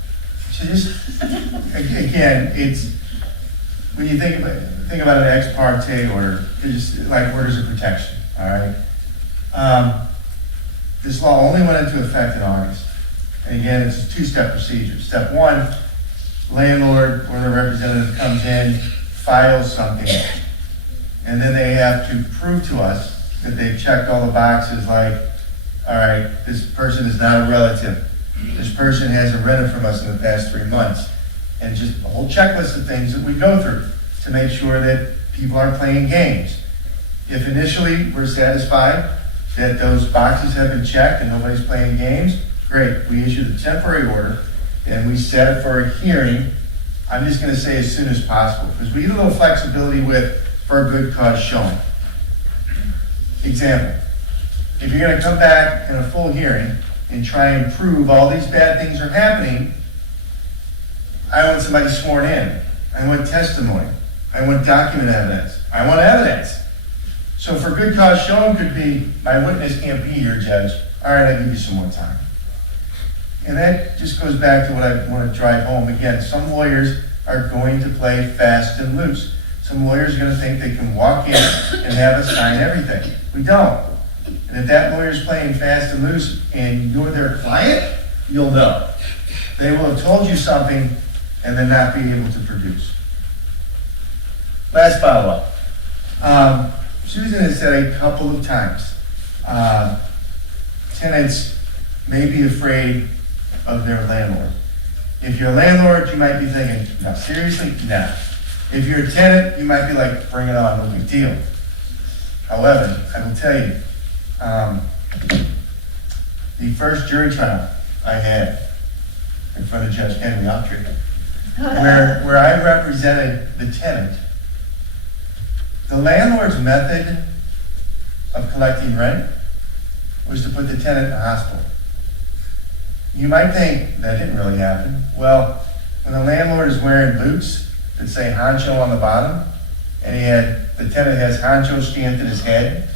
So just, again, it's, when you think about an ex parte order, it's just like orders of protection, all right? This law only went into effect in August. And again, it's a 2-step procedure. Step 1, landlord or the representative comes in, files something, and then they have to prove to us that they've checked all the boxes, like, all right, this person is not a relative. This person hasn't rented from us in the past 3 months. And just a whole checklist of things that we go through to make sure that people aren't playing games. If initially we're satisfied that those boxes have been checked and nobody's playing games, great. We issue the temporary order and we set it for a hearing. I'm just going to say as soon as possible, because we need a little flexibility for a good cause showing. Example, if you're going to come back in a full hearing and try and prove all these bad things are happening, I want somebody sworn in. I want testimony. I want document evidence. I want evidence. So for good cause shown could be, my witness can't be here, Judge. All right, I'll give you some more time. And that just goes back to what I want to drive home. Again, some lawyers are going to play fast and loose. Some lawyers are going to think they can walk in and have us sign everything. We don't. And if that lawyer's playing fast and loose and you're their client, you'll know. They will have told you something and then not be able to produce. Last follow-up. Susan has said a couple of times, tenants may be afraid of their landlord. If you're a landlord, you might be thinking, no, seriously? No. If you're a tenant, you might be like, bring it on, no big deal. However, I will tell you, the first jury trial I had in front of Judge Henry Uptree, where I represented the tenant, the landlord's method of collecting rent was to put the tenant in the hospital. You might think that didn't really happen. Well, when the landlord is wearing boots that say honcho on the bottom, and the tenant has honcho stamped in his head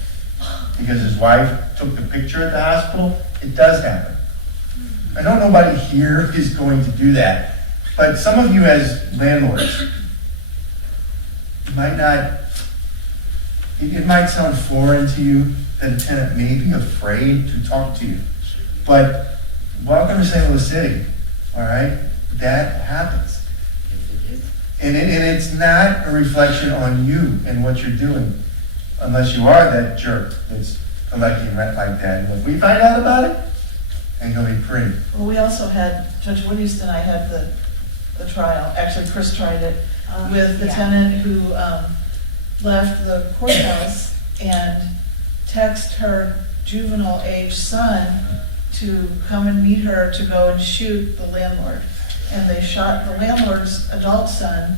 because his wife took the picture at the hospital, it does happen. I know nobody here is going to do that, but some of you as landlords, it might sound foreign to you that a tenant may be afraid to talk to you, but welcome to St. Louis City, all right? That happens. And it's not a reflection on you and what you're doing, unless you are that jerk that's collecting rent like that. And if we find out about it, ain't gonna be pretty. Well, we also had, Judge Woodiest and I had the trial, actually Chris tried it, with the tenant who left the courthouse and texted her juvenile age son to come and meet her to go and shoot the landlord. And they shot the landlord's adult son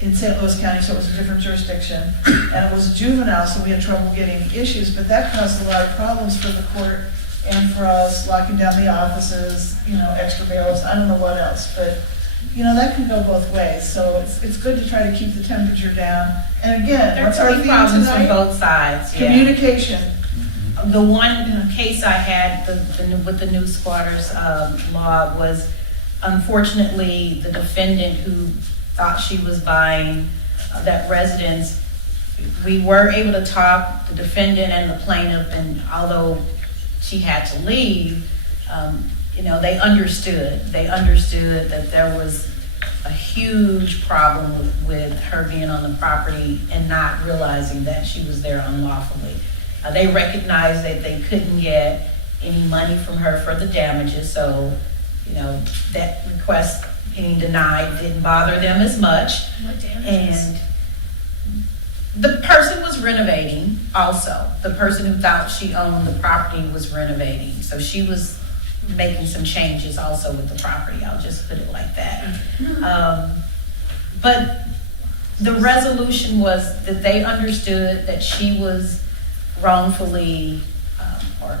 in St. Louis County, so it was a different jurisdiction. And it was juvenile, so we had trouble getting issues, but that caused a lot of problems for the court and for us, locking down the offices, extra bailiffs, I don't know what else. But that can go both ways, so it's good to try to keep the temperature down. And again, There what's our could be theme problems on tonight? both sides, yeah. Communication. The one case I had with the new squatters law was, unfortunately, the defendant who thought she was buying that residence. We were able to talk, the defendant and the plaintiff, and although she had to leave, they understood. They understood that there was a huge problem with her being on the property and not realizing that she was there unlawfully. They recognized that they couldn't get any money from her for the damages, so, that request being denied didn't bother them as much. What damages? And the person was renovating also. The person who thought she owned the property was renovating. So she was making some changes also with the property. I'll just put it like that. But the resolution was that they understood that she was wrongfully, or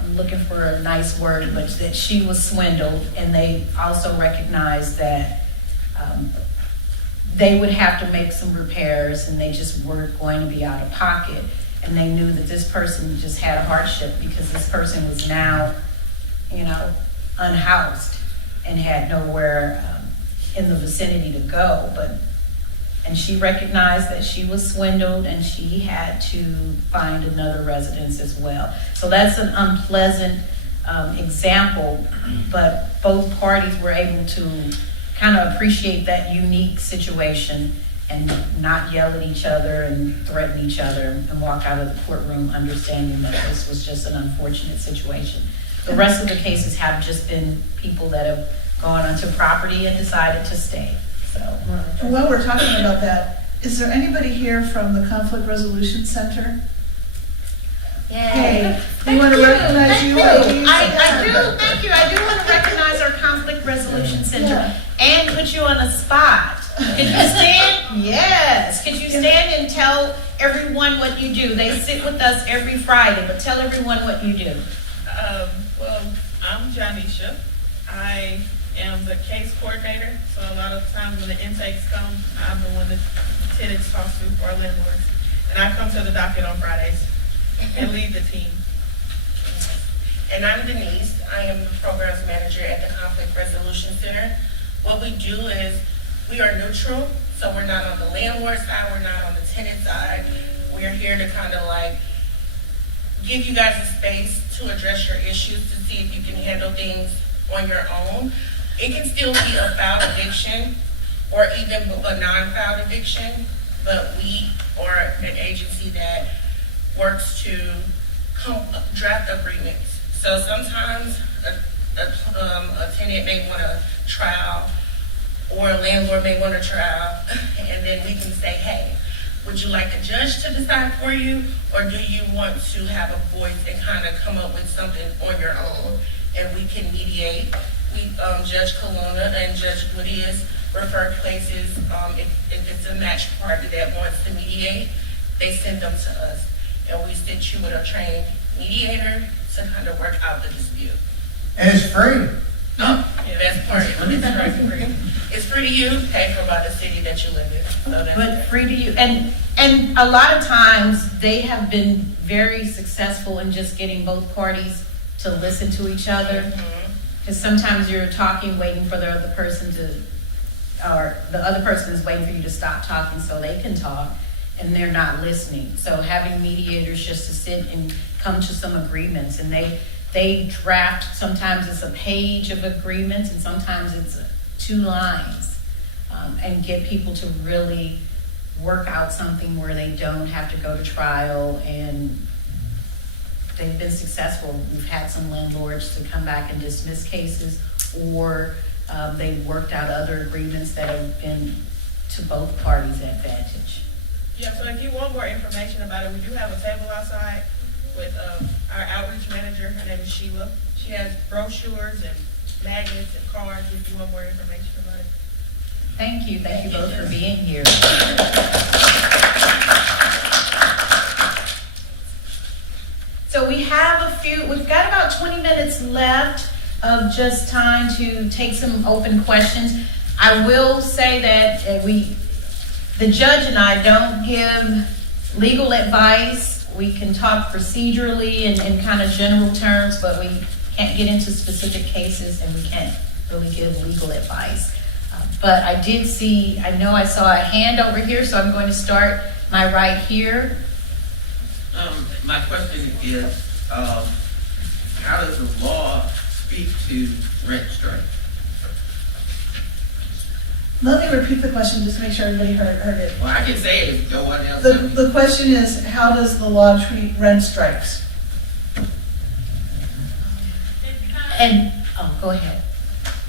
I'm looking for a nice word, but that she was swindled. And they also recognized that they would have to make some repairs and they just weren't going to be out of pocket. And they knew that this person just had a hardship because this person was now, unhoused and had nowhere in the vicinity to go. And she recognized that she was swindled and she had to find another residence as well. So that's an unpleasant example, but both parties were able to kind of appreciate that unique situation and not yell at each other and threaten each other and walk out of the courtroom understanding that this was just an unfortunate situation. The rest of the cases have just been people that have gone onto property and decided to stay, so. And while we're talking about that, is there anybody here from the Conflict Resolution Center? Yay. Hey, we want to recognize you ladies. Thank you. I do want to recognize our Conflict Resolution Center Yeah. and put you on the spot. Could you stand? Yes. Could you stand and tell everyone what you do? They sit with us every Friday, but tell everyone what you do. Well, I'm Janisha. I am the case coordinator, so a lot of times when the intakes come, I'm the one that tenants talk to for our landlords. And I come to the docket on Fridays and lead the team. And I'm Denise. I am the programs manager at the Conflict Resolution Center. What we do is we are neutral, so we're not on the landlord side, we're not on the tenant side. We're here to kind of give you guys a space to address your issues, to see if you can handle things on your own. It can still be a filed eviction or even a non-filed eviction, but we are an agency that works to draft agreements. So sometimes a tenant may want a trial or a landlord may want a trial, and then we can say, hey, would you like a judge to decide for you, or do you want to have a voice and kind of come up with something on your own? And we can mediate. We, Judge Colona and Judge Woodiest refer cases, if it's a match party that wants to mediate, they send them to us. And we sit you with a trained mediator to kind of work out the dispute. And it's free. Oh, yeah, that's part of it. It's free. It's free to you, paid for by the city that you live in. So that's But free to you. And a lot of times they have been very successful in just getting both parties to listen to each other. Because sometimes you're talking, waiting for the other person or the other person is waiting for you to stop talking so they can talk, and they're not listening. So having mediators just to sit and come to some agreements, and they draft, sometimes it's a page of agreements and sometimes it's 2 lines, and get people to really work out something where they don't have to go to trial, and they've been successful. We've had some landlords to come back and dismiss cases, or they've worked out other agreements that have been to both parties' advantage. Yeah, so if you want more information about it, we do have a table outside with our outreach manager. Her name is Sheila. She has brochures and magnets and cards if you want more information about it. Thank you both for being here. So we've got about 20 minutes left of just time to take some open questions. I will say that the judge and I don't give legal advice. We can talk procedurally and kind of general terms, but we can't get into specific cases and we can't really give legal advice. But I know I saw a hand over here, so I'm going to start my right here. My question is, how does the law speak to rent strike? Let me repeat the question just to make sure everybody heard it. Well, I can say it if no one else. The question is, how does the law treat rent strikes? And, go ahead.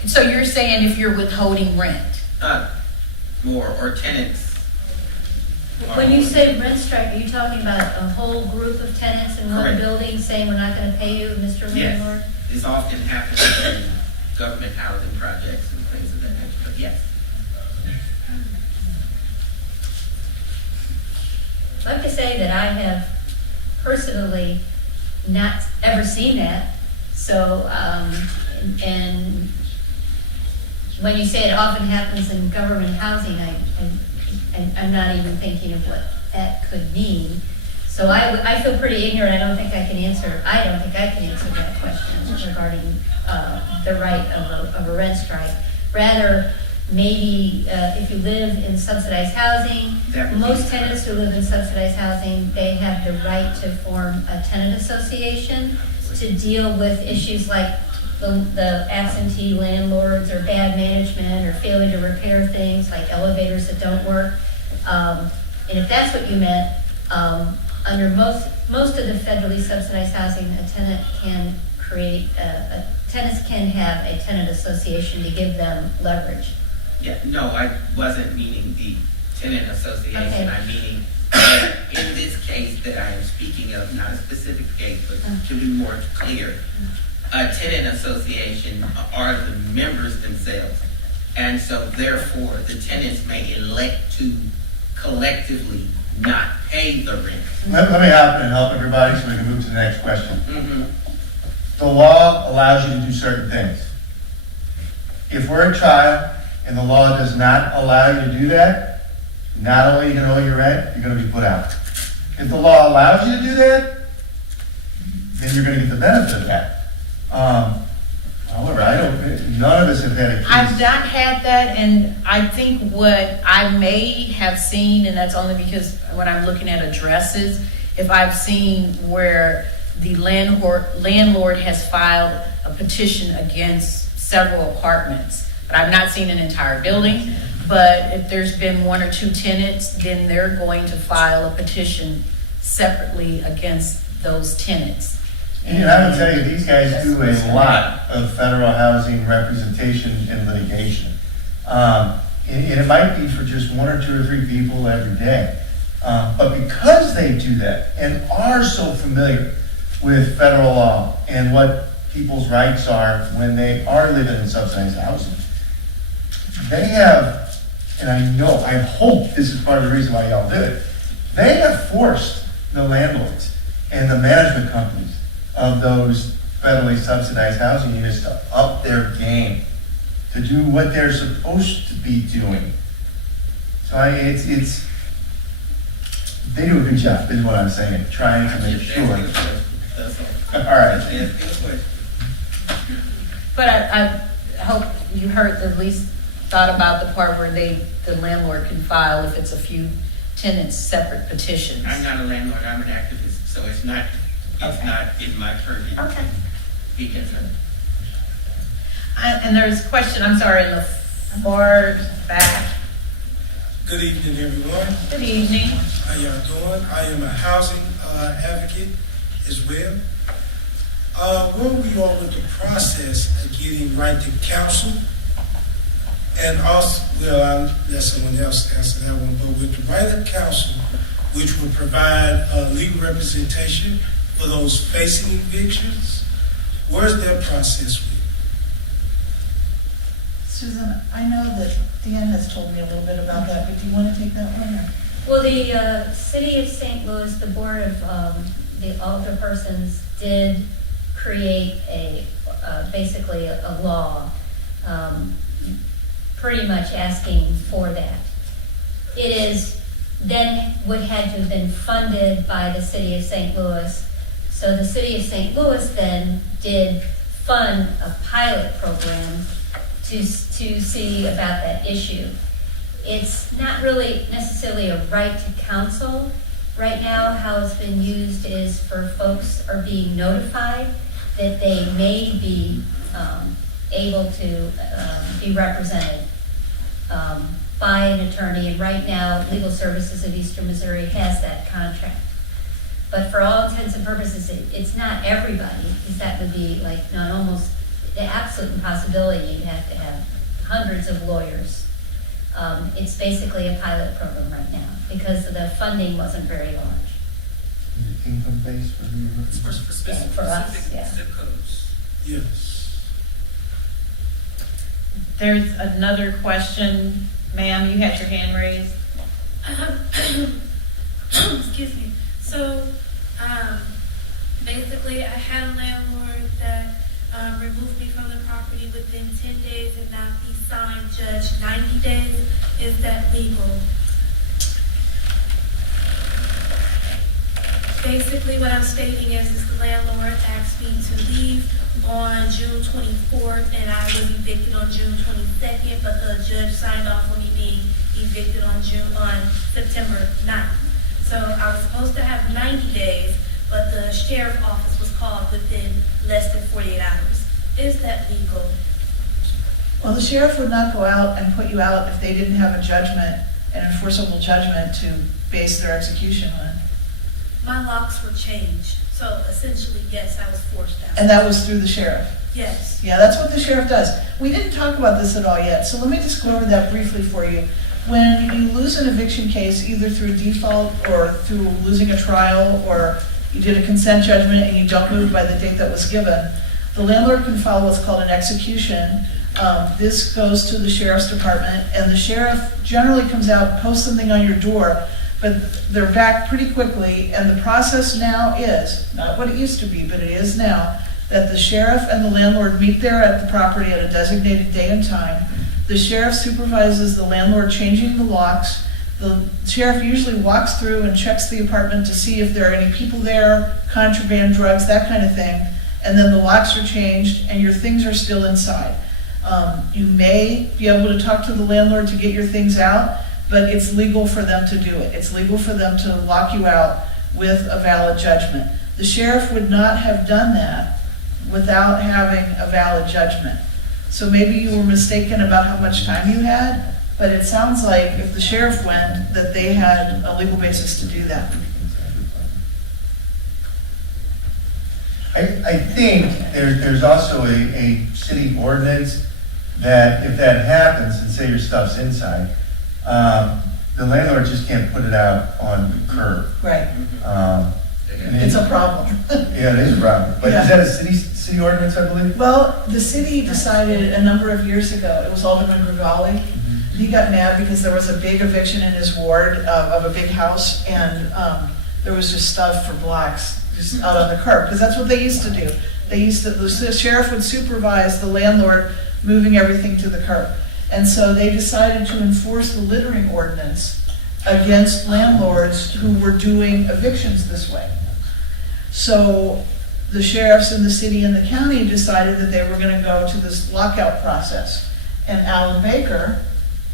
So you're saying if you're withholding rent? Or tenants. When you say rent strike, are you talking about a whole group of tenants in one Correct. building saying we're not gonna pay you, Mr. Yes. Landlord? This often happens in government housing projects and things of that nature, but yes. I'd like to say that I have personally not ever seen that. So, and when you say it often happens in government housing, I'm not even thinking of what that could mean. So I feel pretty ignorant. I don't think I can answer that question regarding the right of a rent strike. Rather, maybe if you live in subsidized housing, most tenants who live in subsidized housing, they have the right to form a tenant association to deal with issues like the absentee landlords or bad management or failure to repair things like elevators that don't work. And if that's what you meant, under most of the federally subsidized housing, a tenant can create, tenants can have a tenant association to give them leverage. Yeah, no, I wasn't meaning the tenant association. Okay. I'm meaning that in this case that I am speaking of, not a specific case, but to be more clear, a tenant association are the members themselves. And so therefore, the tenants may elect to collectively not pay the rent. Let me hop in and help everybody so we can move to the next question. Mm-hmm. The law allows you to do certain things. If we're a child and the law does not allow you to do that, not only are you going to owe your rent, you're going to be put out. If the law allows you to do that, then you're going to get the benefit of that. However, none of us have had a case. I've not had that, and I think what I may have seen, and that's only because when I'm looking at addresses, if I've seen where the landlord has filed a petition against several apartments, but I've not seen an entire building. But if there's been one or two tenants, then they're going to file a petition separately against those tenants. And I would tell you, these guys do a lot of federal housing representation and litigation. And it might be for just one or two or three people every day. But because they do that and are so familiar with federal law and what people's rights are when they are living in subsidized housing, they have, and I hope this is part of the reason why y'all do it, they have forced the landlords and the management companies of those federally subsidized housing units to up their game, to do what they're supposed to be doing. So they do a good job, is what I'm saying, trying to make sure. That's all. All right. Just asking a question. But I hope you heard, at least thought about the part where the landlord can file if it's a few tenants' separate petitions. I'm not a landlord, I'm an activist, so it's not in my purview. Okay. Be concerned. And there's a question, I'm sorry, in the far back. Good evening, everyone. Good evening. How y'all doing? I am a housing advocate as well. Where we are with the process of getting right to counsel, and also, well, I'll let someone else answer that one, but with the right of counsel, which will provide legal representation for those facing evictions, where's that process with? Susan, I know that Dan has told me a little bit about that, but do you want to take that one? Or? Well, the City of St. Louis, the Board of the Alderpersons did create basically a law pretty much asking for that. It is then would had to have been funded by the city of St. Louis. So the city of St. Louis then did fund a pilot program to see about that issue. It's not really necessarily a right to counsel. Right now, how it's been used is for folks are being notified that they may be able to be represented by an attorney. And right now, Legal Services of Eastern Missouri has that contract. But for all intents and purposes, it's not everybody, because that would be like not almost the absolute impossibility. You'd have to have hundreds of lawyers. It's basically a pilot program right now because the funding wasn't very large. Is it income-based for you? It's for specific, For us, yeah. zip codes. Yes. There's another question, ma'am, you had your hand raised. Excuse me. So, basically, I had a landlord that removed me from the property within 10 days, and now he signed judge 90 days. Is that legal? Basically, what I'm stating is the landlord asked me to leave on June 24th, and I was evicted on June 22nd, but the judge signed off on me being evicted on September 9th. So I was supposed to have 90 days, but the sheriff's office was called within less than 48 hours. Is that legal? Well, the sheriff would not go out and put you out if they didn't have a judgment, an enforceable judgment to base their execution on. My locks were changed, so essentially, yes, I was forced out. And that was through the sheriff. Yes. Yeah, that's what the sheriff does. We didn't talk about this at all yet, so let me just go over that briefly for you. When you lose an eviction case, either through default or through losing a trial, or you did a consent judgment and you don't move by the date that was given, the landlord can file what's called an execution. This goes to the sheriff's department, and the sheriff generally comes out, posts something on your door, but they're back pretty quickly, and the process now is, not what it used to be, but it is now, that the sheriff and the landlord meet there at the property at a designated day and time. The sheriff supervises the landlord changing the locks. The sheriff usually walks through and checks the apartment to see if there are any people there, contraband, drugs, that kind of thing. And then the locks are changed and your things are still inside. You may be able to talk to the landlord to get your things out, but it's legal for them to do it. It's legal for them to lock you out with a valid judgment. The sheriff would not have done that without having a valid judgment. So maybe you were mistaken about how much time you had, but it sounds like if the sheriff went, that they had a legal basis to do that. I think there's also a city ordinance that if that happens, and say your stuff's inside, the landlord just can't put it out on the curb. Right. And It's a problem. Yeah, it is a problem. But Yeah. is that a city ordinance, I believe? Well, the city decided a number of years ago, it was Alderman Grigali. He got mad because there was a big eviction in his ward of a big house, and there was just stuff for blocks just out on the curb, because that's what they used to do. The sheriff would supervise the landlord moving everything to the curb. And so they decided to enforce the littering ordinance against landlords who were doing evictions this way. So the sheriffs in the city and the county decided that they were going to go to this lockout process. And Alan Baker,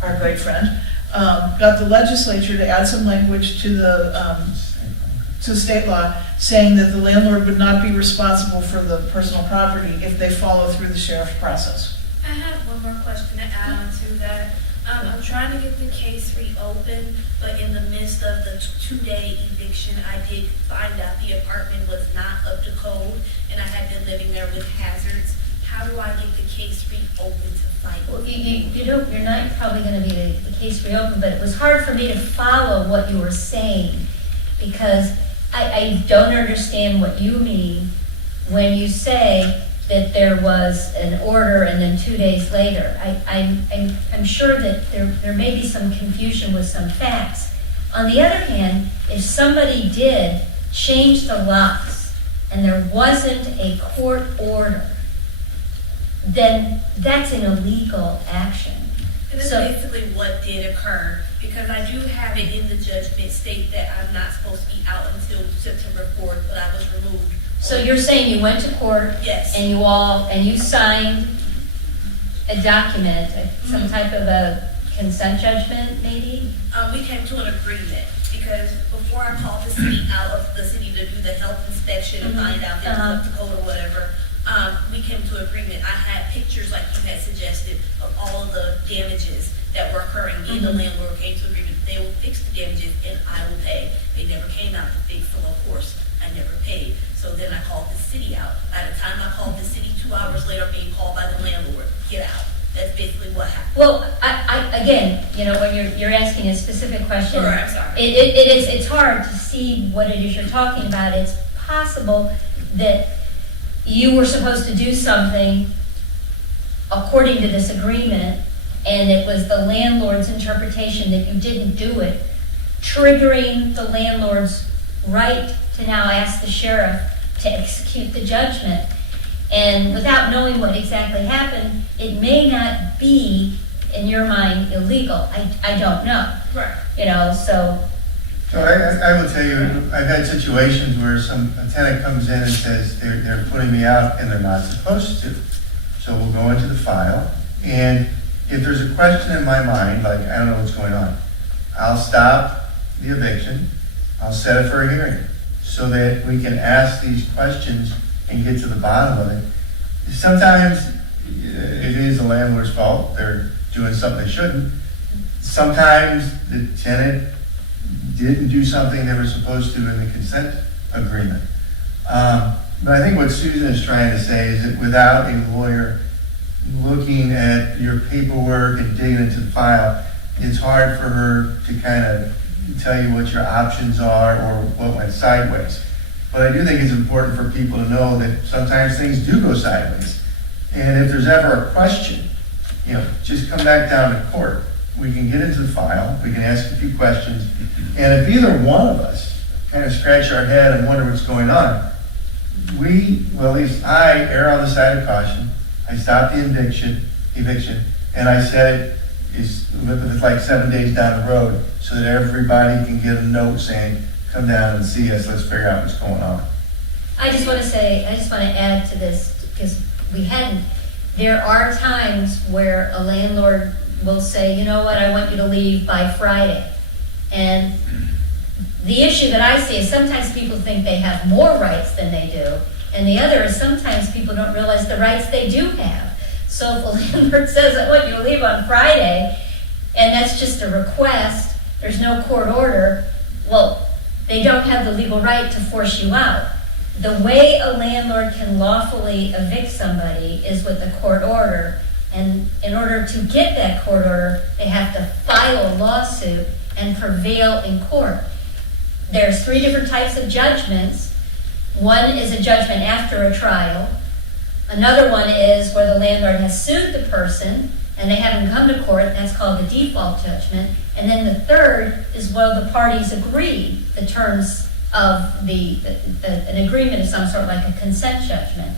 our great friend, got the legislature to add some language to the to state law saying that the landlord would not be responsible for the personal property if they follow through the sheriff's process. I have one more question to add on to that. I'm trying to get the case reopened, but in the midst of the 2-day eviction, I did find out the apartment was not up to code, and I had been living there with hazards. How do I get the case reopened to fight? Well, you're not probably going to be the case reopened, but it was hard for me to follow what you were saying, because I don't understand what you mean when you say that there was an order and then 2 days later. I'm sure that there may be some confusion with some facts. On the other hand, if somebody did change the locks and there wasn't a court order, then that's an illegal action. And that's So- basically what did occur, because I do have it in the judgment state that I'm not supposed to be out until September 4th, but I was removed. So you're saying you went to court Yes. and you signed a document, some type of a consent judgment, maybe? We came to an agreement, because before I called the city out of the city to do the health inspection and find out if it was up to code or whatever, we came to an agreement. I had pictures, like you had suggested, of all of the damages that were occurring. Me and the landlord came to agreement, they will fix the damages and I will pay. They never came out to fix them, of course, I never paid. So then I called the city out. By the time I called the city, 2 hours later, I'm being called by the landlord, get out. That's basically what happened. Well, again, when you're asking a specific question. Sure, I'm sorry. It's hard to see what it is you're talking about. It's possible that you were supposed to do something according to this agreement, and it was the landlord's interpretation that you didn't do it, triggering the landlord's right to now ask the sheriff to execute the judgment. And without knowing what exactly happened, it may not be, in your mind, illegal. I don't know. Right. So. So I will tell you, I've had situations where a tenant comes in and says they're putting me out and they're not supposed to. So we'll go into the file, and if there's a question in my mind, like I don't know what's going on, I'll stop the eviction, I'll set it for a hearing, so that we can ask these questions and get to the bottom of it. Sometimes it is the landlord's fault, they're doing something they shouldn't. Sometimes the tenant didn't do something they were supposed to in the consent agreement. But I think what Susan is trying to say is that without a lawyer looking at your paperwork and digging into the file, it's hard for her to kind of tell you what your options are or what went sideways. But I do think it's important for people to know that sometimes things do go sideways. And if there's ever a question, just come back down to court. We can get into the file, we can ask a few questions, and if either one of us kind of scratch our head and wonder what's going on, at least I err on the side of caution. I stop the eviction, and I said it's like 7 days down the road so that everybody can get a note saying, come down and see us, let's figure out what's going on. I just want to add to this, because there are times where a landlord will say, you know what, I want you to leave by Friday. And the issue that I see is sometimes people think they have more rights than they do, and the other is sometimes people don't realize the rights they do have. So if a landlord says, I want you to leave on Friday, and that's just a request, there's no court order, well, they don't have the legal right to force you out. The way a landlord can lawfully evict somebody is with a court order, and in order to get that court order, they have to file a lawsuit and prevail in court. There's 3 different types of judgments. One is a judgment after a trial. Another one is where the landlord has sued the person and they haven't come to court. That's called the default judgment. And then the third is where the parties agree the terms of an agreement of some sort, like a consent judgment.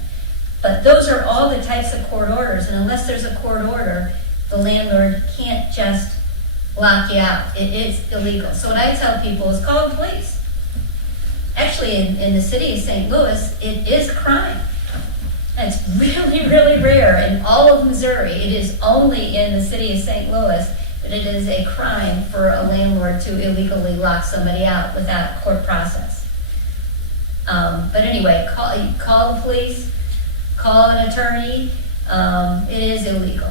But those are all the types of court orders, and unless there's a court order, the landlord can't just lock you out. It is illegal. So what I tell people is call the police. Actually, in the city of St. Louis, it is a crime. It's really, really rare in all of Missouri. It is only in the city of St. Louis that it is a crime for a landlord to illegally lock somebody out without a court process. But anyway, call the police, call an attorney. It is illegal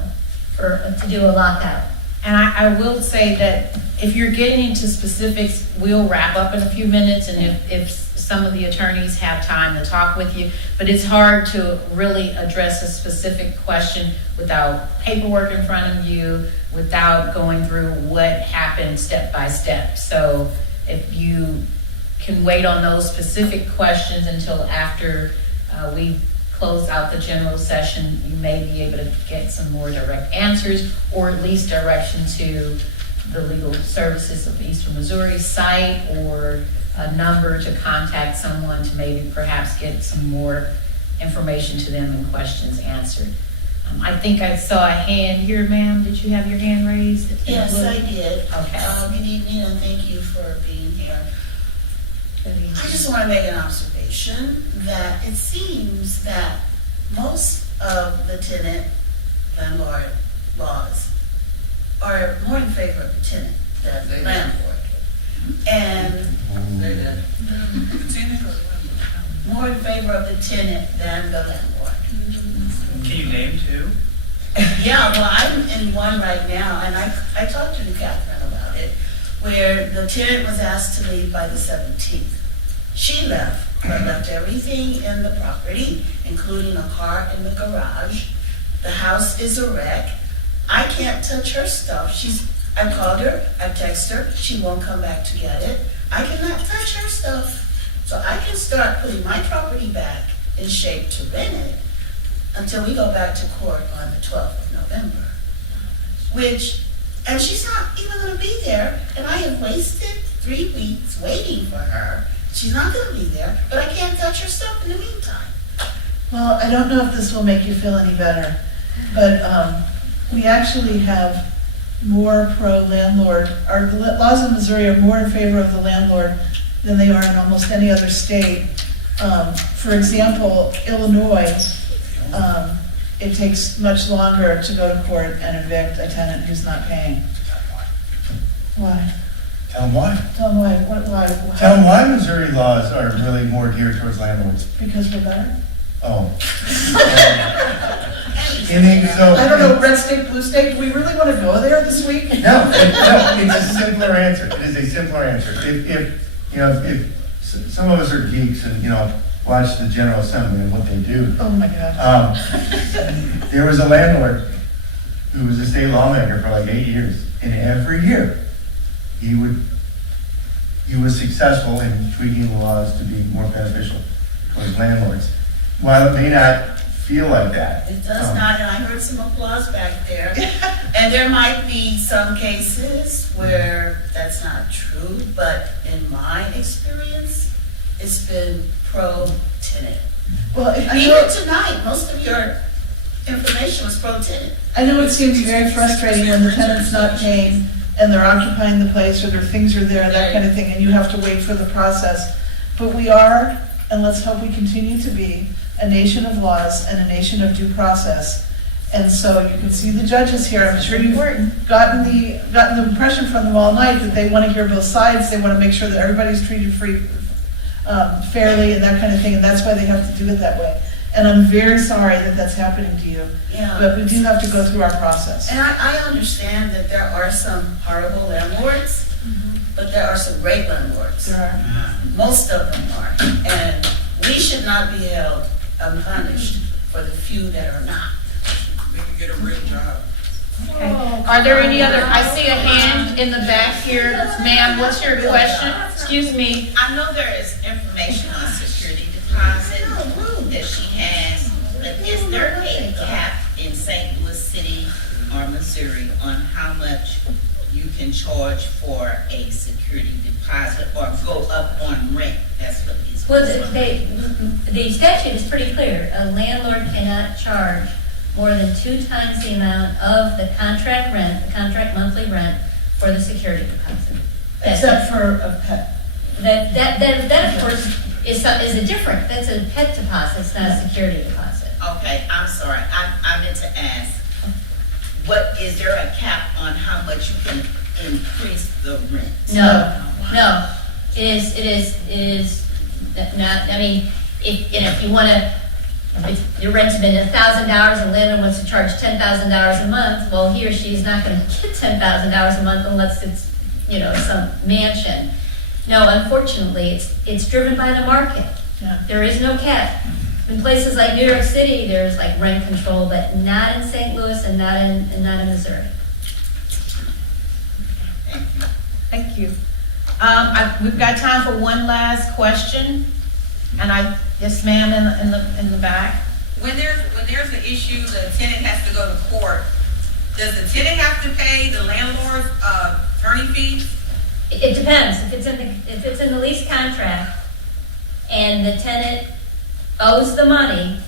to do a lockout. And I will say that if you're getting into specifics, we'll wrap up in a few minutes, and if some of the attorneys have time to talk with you, but it's hard to really address a specific question without paperwork in front of you, without going through what happened step by step. So if you can wait on those specific questions until after we close out the general session, you may be able to get some more direct answers, or at least direction to the Legal Services of Eastern Missouri site, or a number to contact someone to maybe perhaps get some more information to them and questions answered. I think I saw a hand here, ma'am. Did you have your hand raised? Yes, I did. Okay. Good evening, and thank you for being here. I just want to make an observation that it seems that most of the tenant landlord laws are more in favor of the tenant than the landlord. And The tenant or the landlord? more in favor of the tenant than the landlord. Can you name two? Yeah, well, I'm in one right now, and I talked to Katharyn about it, where the tenant was asked to leave by the 17th. She left, but left everything in the property, including a car in the garage. The house is a wreck. I can't touch her stuff. I called her, I texted her, she won't come back to get it. I cannot touch her stuff. So I can start putting my property back in shape to rent it until we go back to court on the 12th of November. And she's not even gonna be there, and I have wasted 3 weeks waiting for her. She's not gonna be there, but I can't touch her stuff in the meantime. Well, I don't know if this will make you feel any better, but we actually have more pro-landlord, the laws in Missouri are more in favor of the landlord than they are in almost any other state. For example, Illinois, it takes much longer to go to court and evict a tenant who's not paying. Why? Tell them why. Tell them why. Why? Tell them why Missouri laws are really more geared towards landlords. Because we're better? Oh. So, I don't know, red state, blue state, do we really want to go there this week? No, it's a simpler answer. It is a simpler answer. If some of us are geeks and, watch the General Assembly and what they do. Oh my God. There was a landlord who was a state lawmaker for like 8 years. And every year, he was successful in tweaking the laws to be more beneficial for his landlords. While it may not feel like that. It does not, and I heard some applause back there. And there might be some cases where that's not true, but in my experience, it's been pro-tenant. Well, Even tonight, most of your information was pro-tenant. I know it seems very frustrating when the tenant's not paying and they're occupying the place or their things are there, that kind of thing, and you have to wait for the process. But we are, and let's hope we continue to be, a nation of laws and a nation of due process. And so you can see the judges here. I'm sure you've gotten the impression from them all night that they want to hear both sides. They want to make sure that everybody's treated fairly and that kind of thing. And that's why they have to do it that way. And I'm very sorry that that's happening to you. Yeah. But we do have to go through our process. And I understand that there are some horrible landlords, but there are some great landlords. There are. Most of them are. And we should not be held unpunished for the few that are not. They can get a real job. Okay. Are there any other, I see a hand in the back here. Ma'am, what's your question? Excuse me. I know there is information on security deposit that she has, but is there a cap in St. Louis City or Missouri on how much you can charge for a security deposit or go up on rent? That's what these. Well, the statute is pretty clear. A landlord cannot charge more than 2 times the amount of the contract rent, the contract monthly rent, for the security deposit. Except for a pet. That of course is a different. That's a pet deposit. It's not a security deposit. Okay, I'm sorry. I meant to ask, what is there a cap on how much you can increase the rent? No. It is not. I mean, if you want to. If your rent's been $1,000 and landlord wants to charge $10,000 a month, well, he or she is not going to get $10,000 a month unless it's, some mansion. No, unfortunately, it's driven by the market. Yeah. There is no cap. In places like New York City, there's like rent control, but not in St. Louis and not in Missouri. Thank you. We've got time for one last question, and yes, ma'am, in the back. When there's an issue, the tenant has to go to court. Does the tenant have to pay the landlord's attorney fees? It depends. If it's in the lease contract and the tenant owes the money,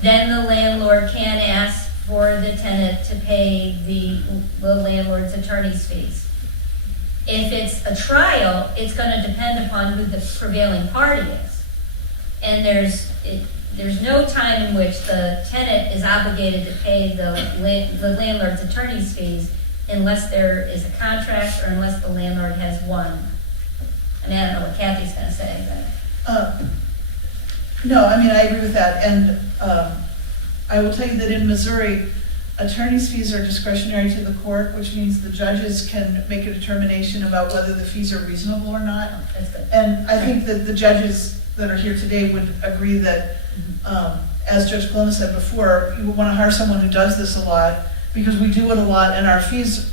then the landlord can ask for the tenant to pay the landlord's attorney's fees. If it's a trial, it's gonna depend upon who the prevailing party is. And there's no time in which the tenant is obligated to pay the landlord's attorney's fees unless there is a contract or unless the landlord has won. And I don't know what Kathy's gonna say, but. No, I mean, I agree with that, and I will tell you that in Missouri, attorney's fees are discretionary to the court, which means the judges can make a determination about whether the fees are reasonable or not. That's good. And I think that the judges that are here today would agree that, as Judge Colona said before, you would want to hire someone who does this a lot, because we do it a lot, and our fees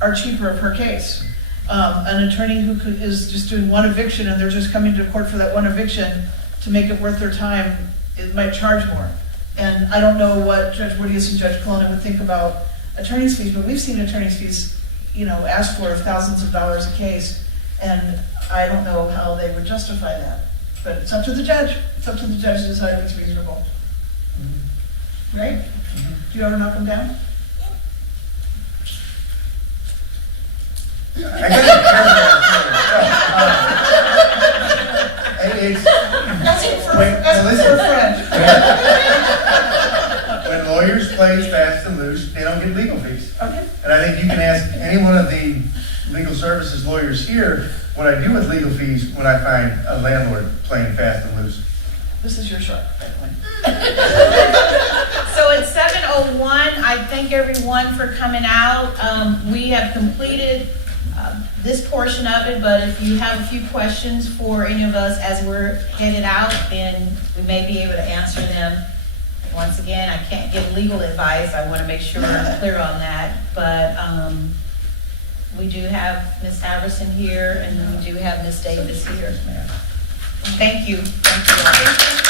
are cheaper per case. An attorney who is just doing one eviction, and they're just coming to court for that one eviction, to make it worth their time, it might charge more. And I don't know what Judge Woodiest and Judge Colona would think about attorney's fees, but we've seen attorney's fees, asked for thousands of dollars a case, and I don't know how they would justify that. But it's up to the judge. It's up to the judge to decide if it's reasonable. Right? Do you ever knock them down? I got it's, Asking for Wait, a friend. when lawyers play fast and loose, they don't get legal fees. Okay. And I think you can ask any one of the legal services lawyers here what I do with legal fees when I find a landlord playing fast and loose. This is your shot, by the way. So it's 7:01. I thank everyone for coming out. We have completed this portion of it, but if you have a few questions for any of us as we're headed out, then we may be able to answer them. Once again, I can't give legal advice. I want to make sure I'm clear on that. But we do have Ms. Alverson here, and we do have Ms. Davis here. Thank you. Thank you all.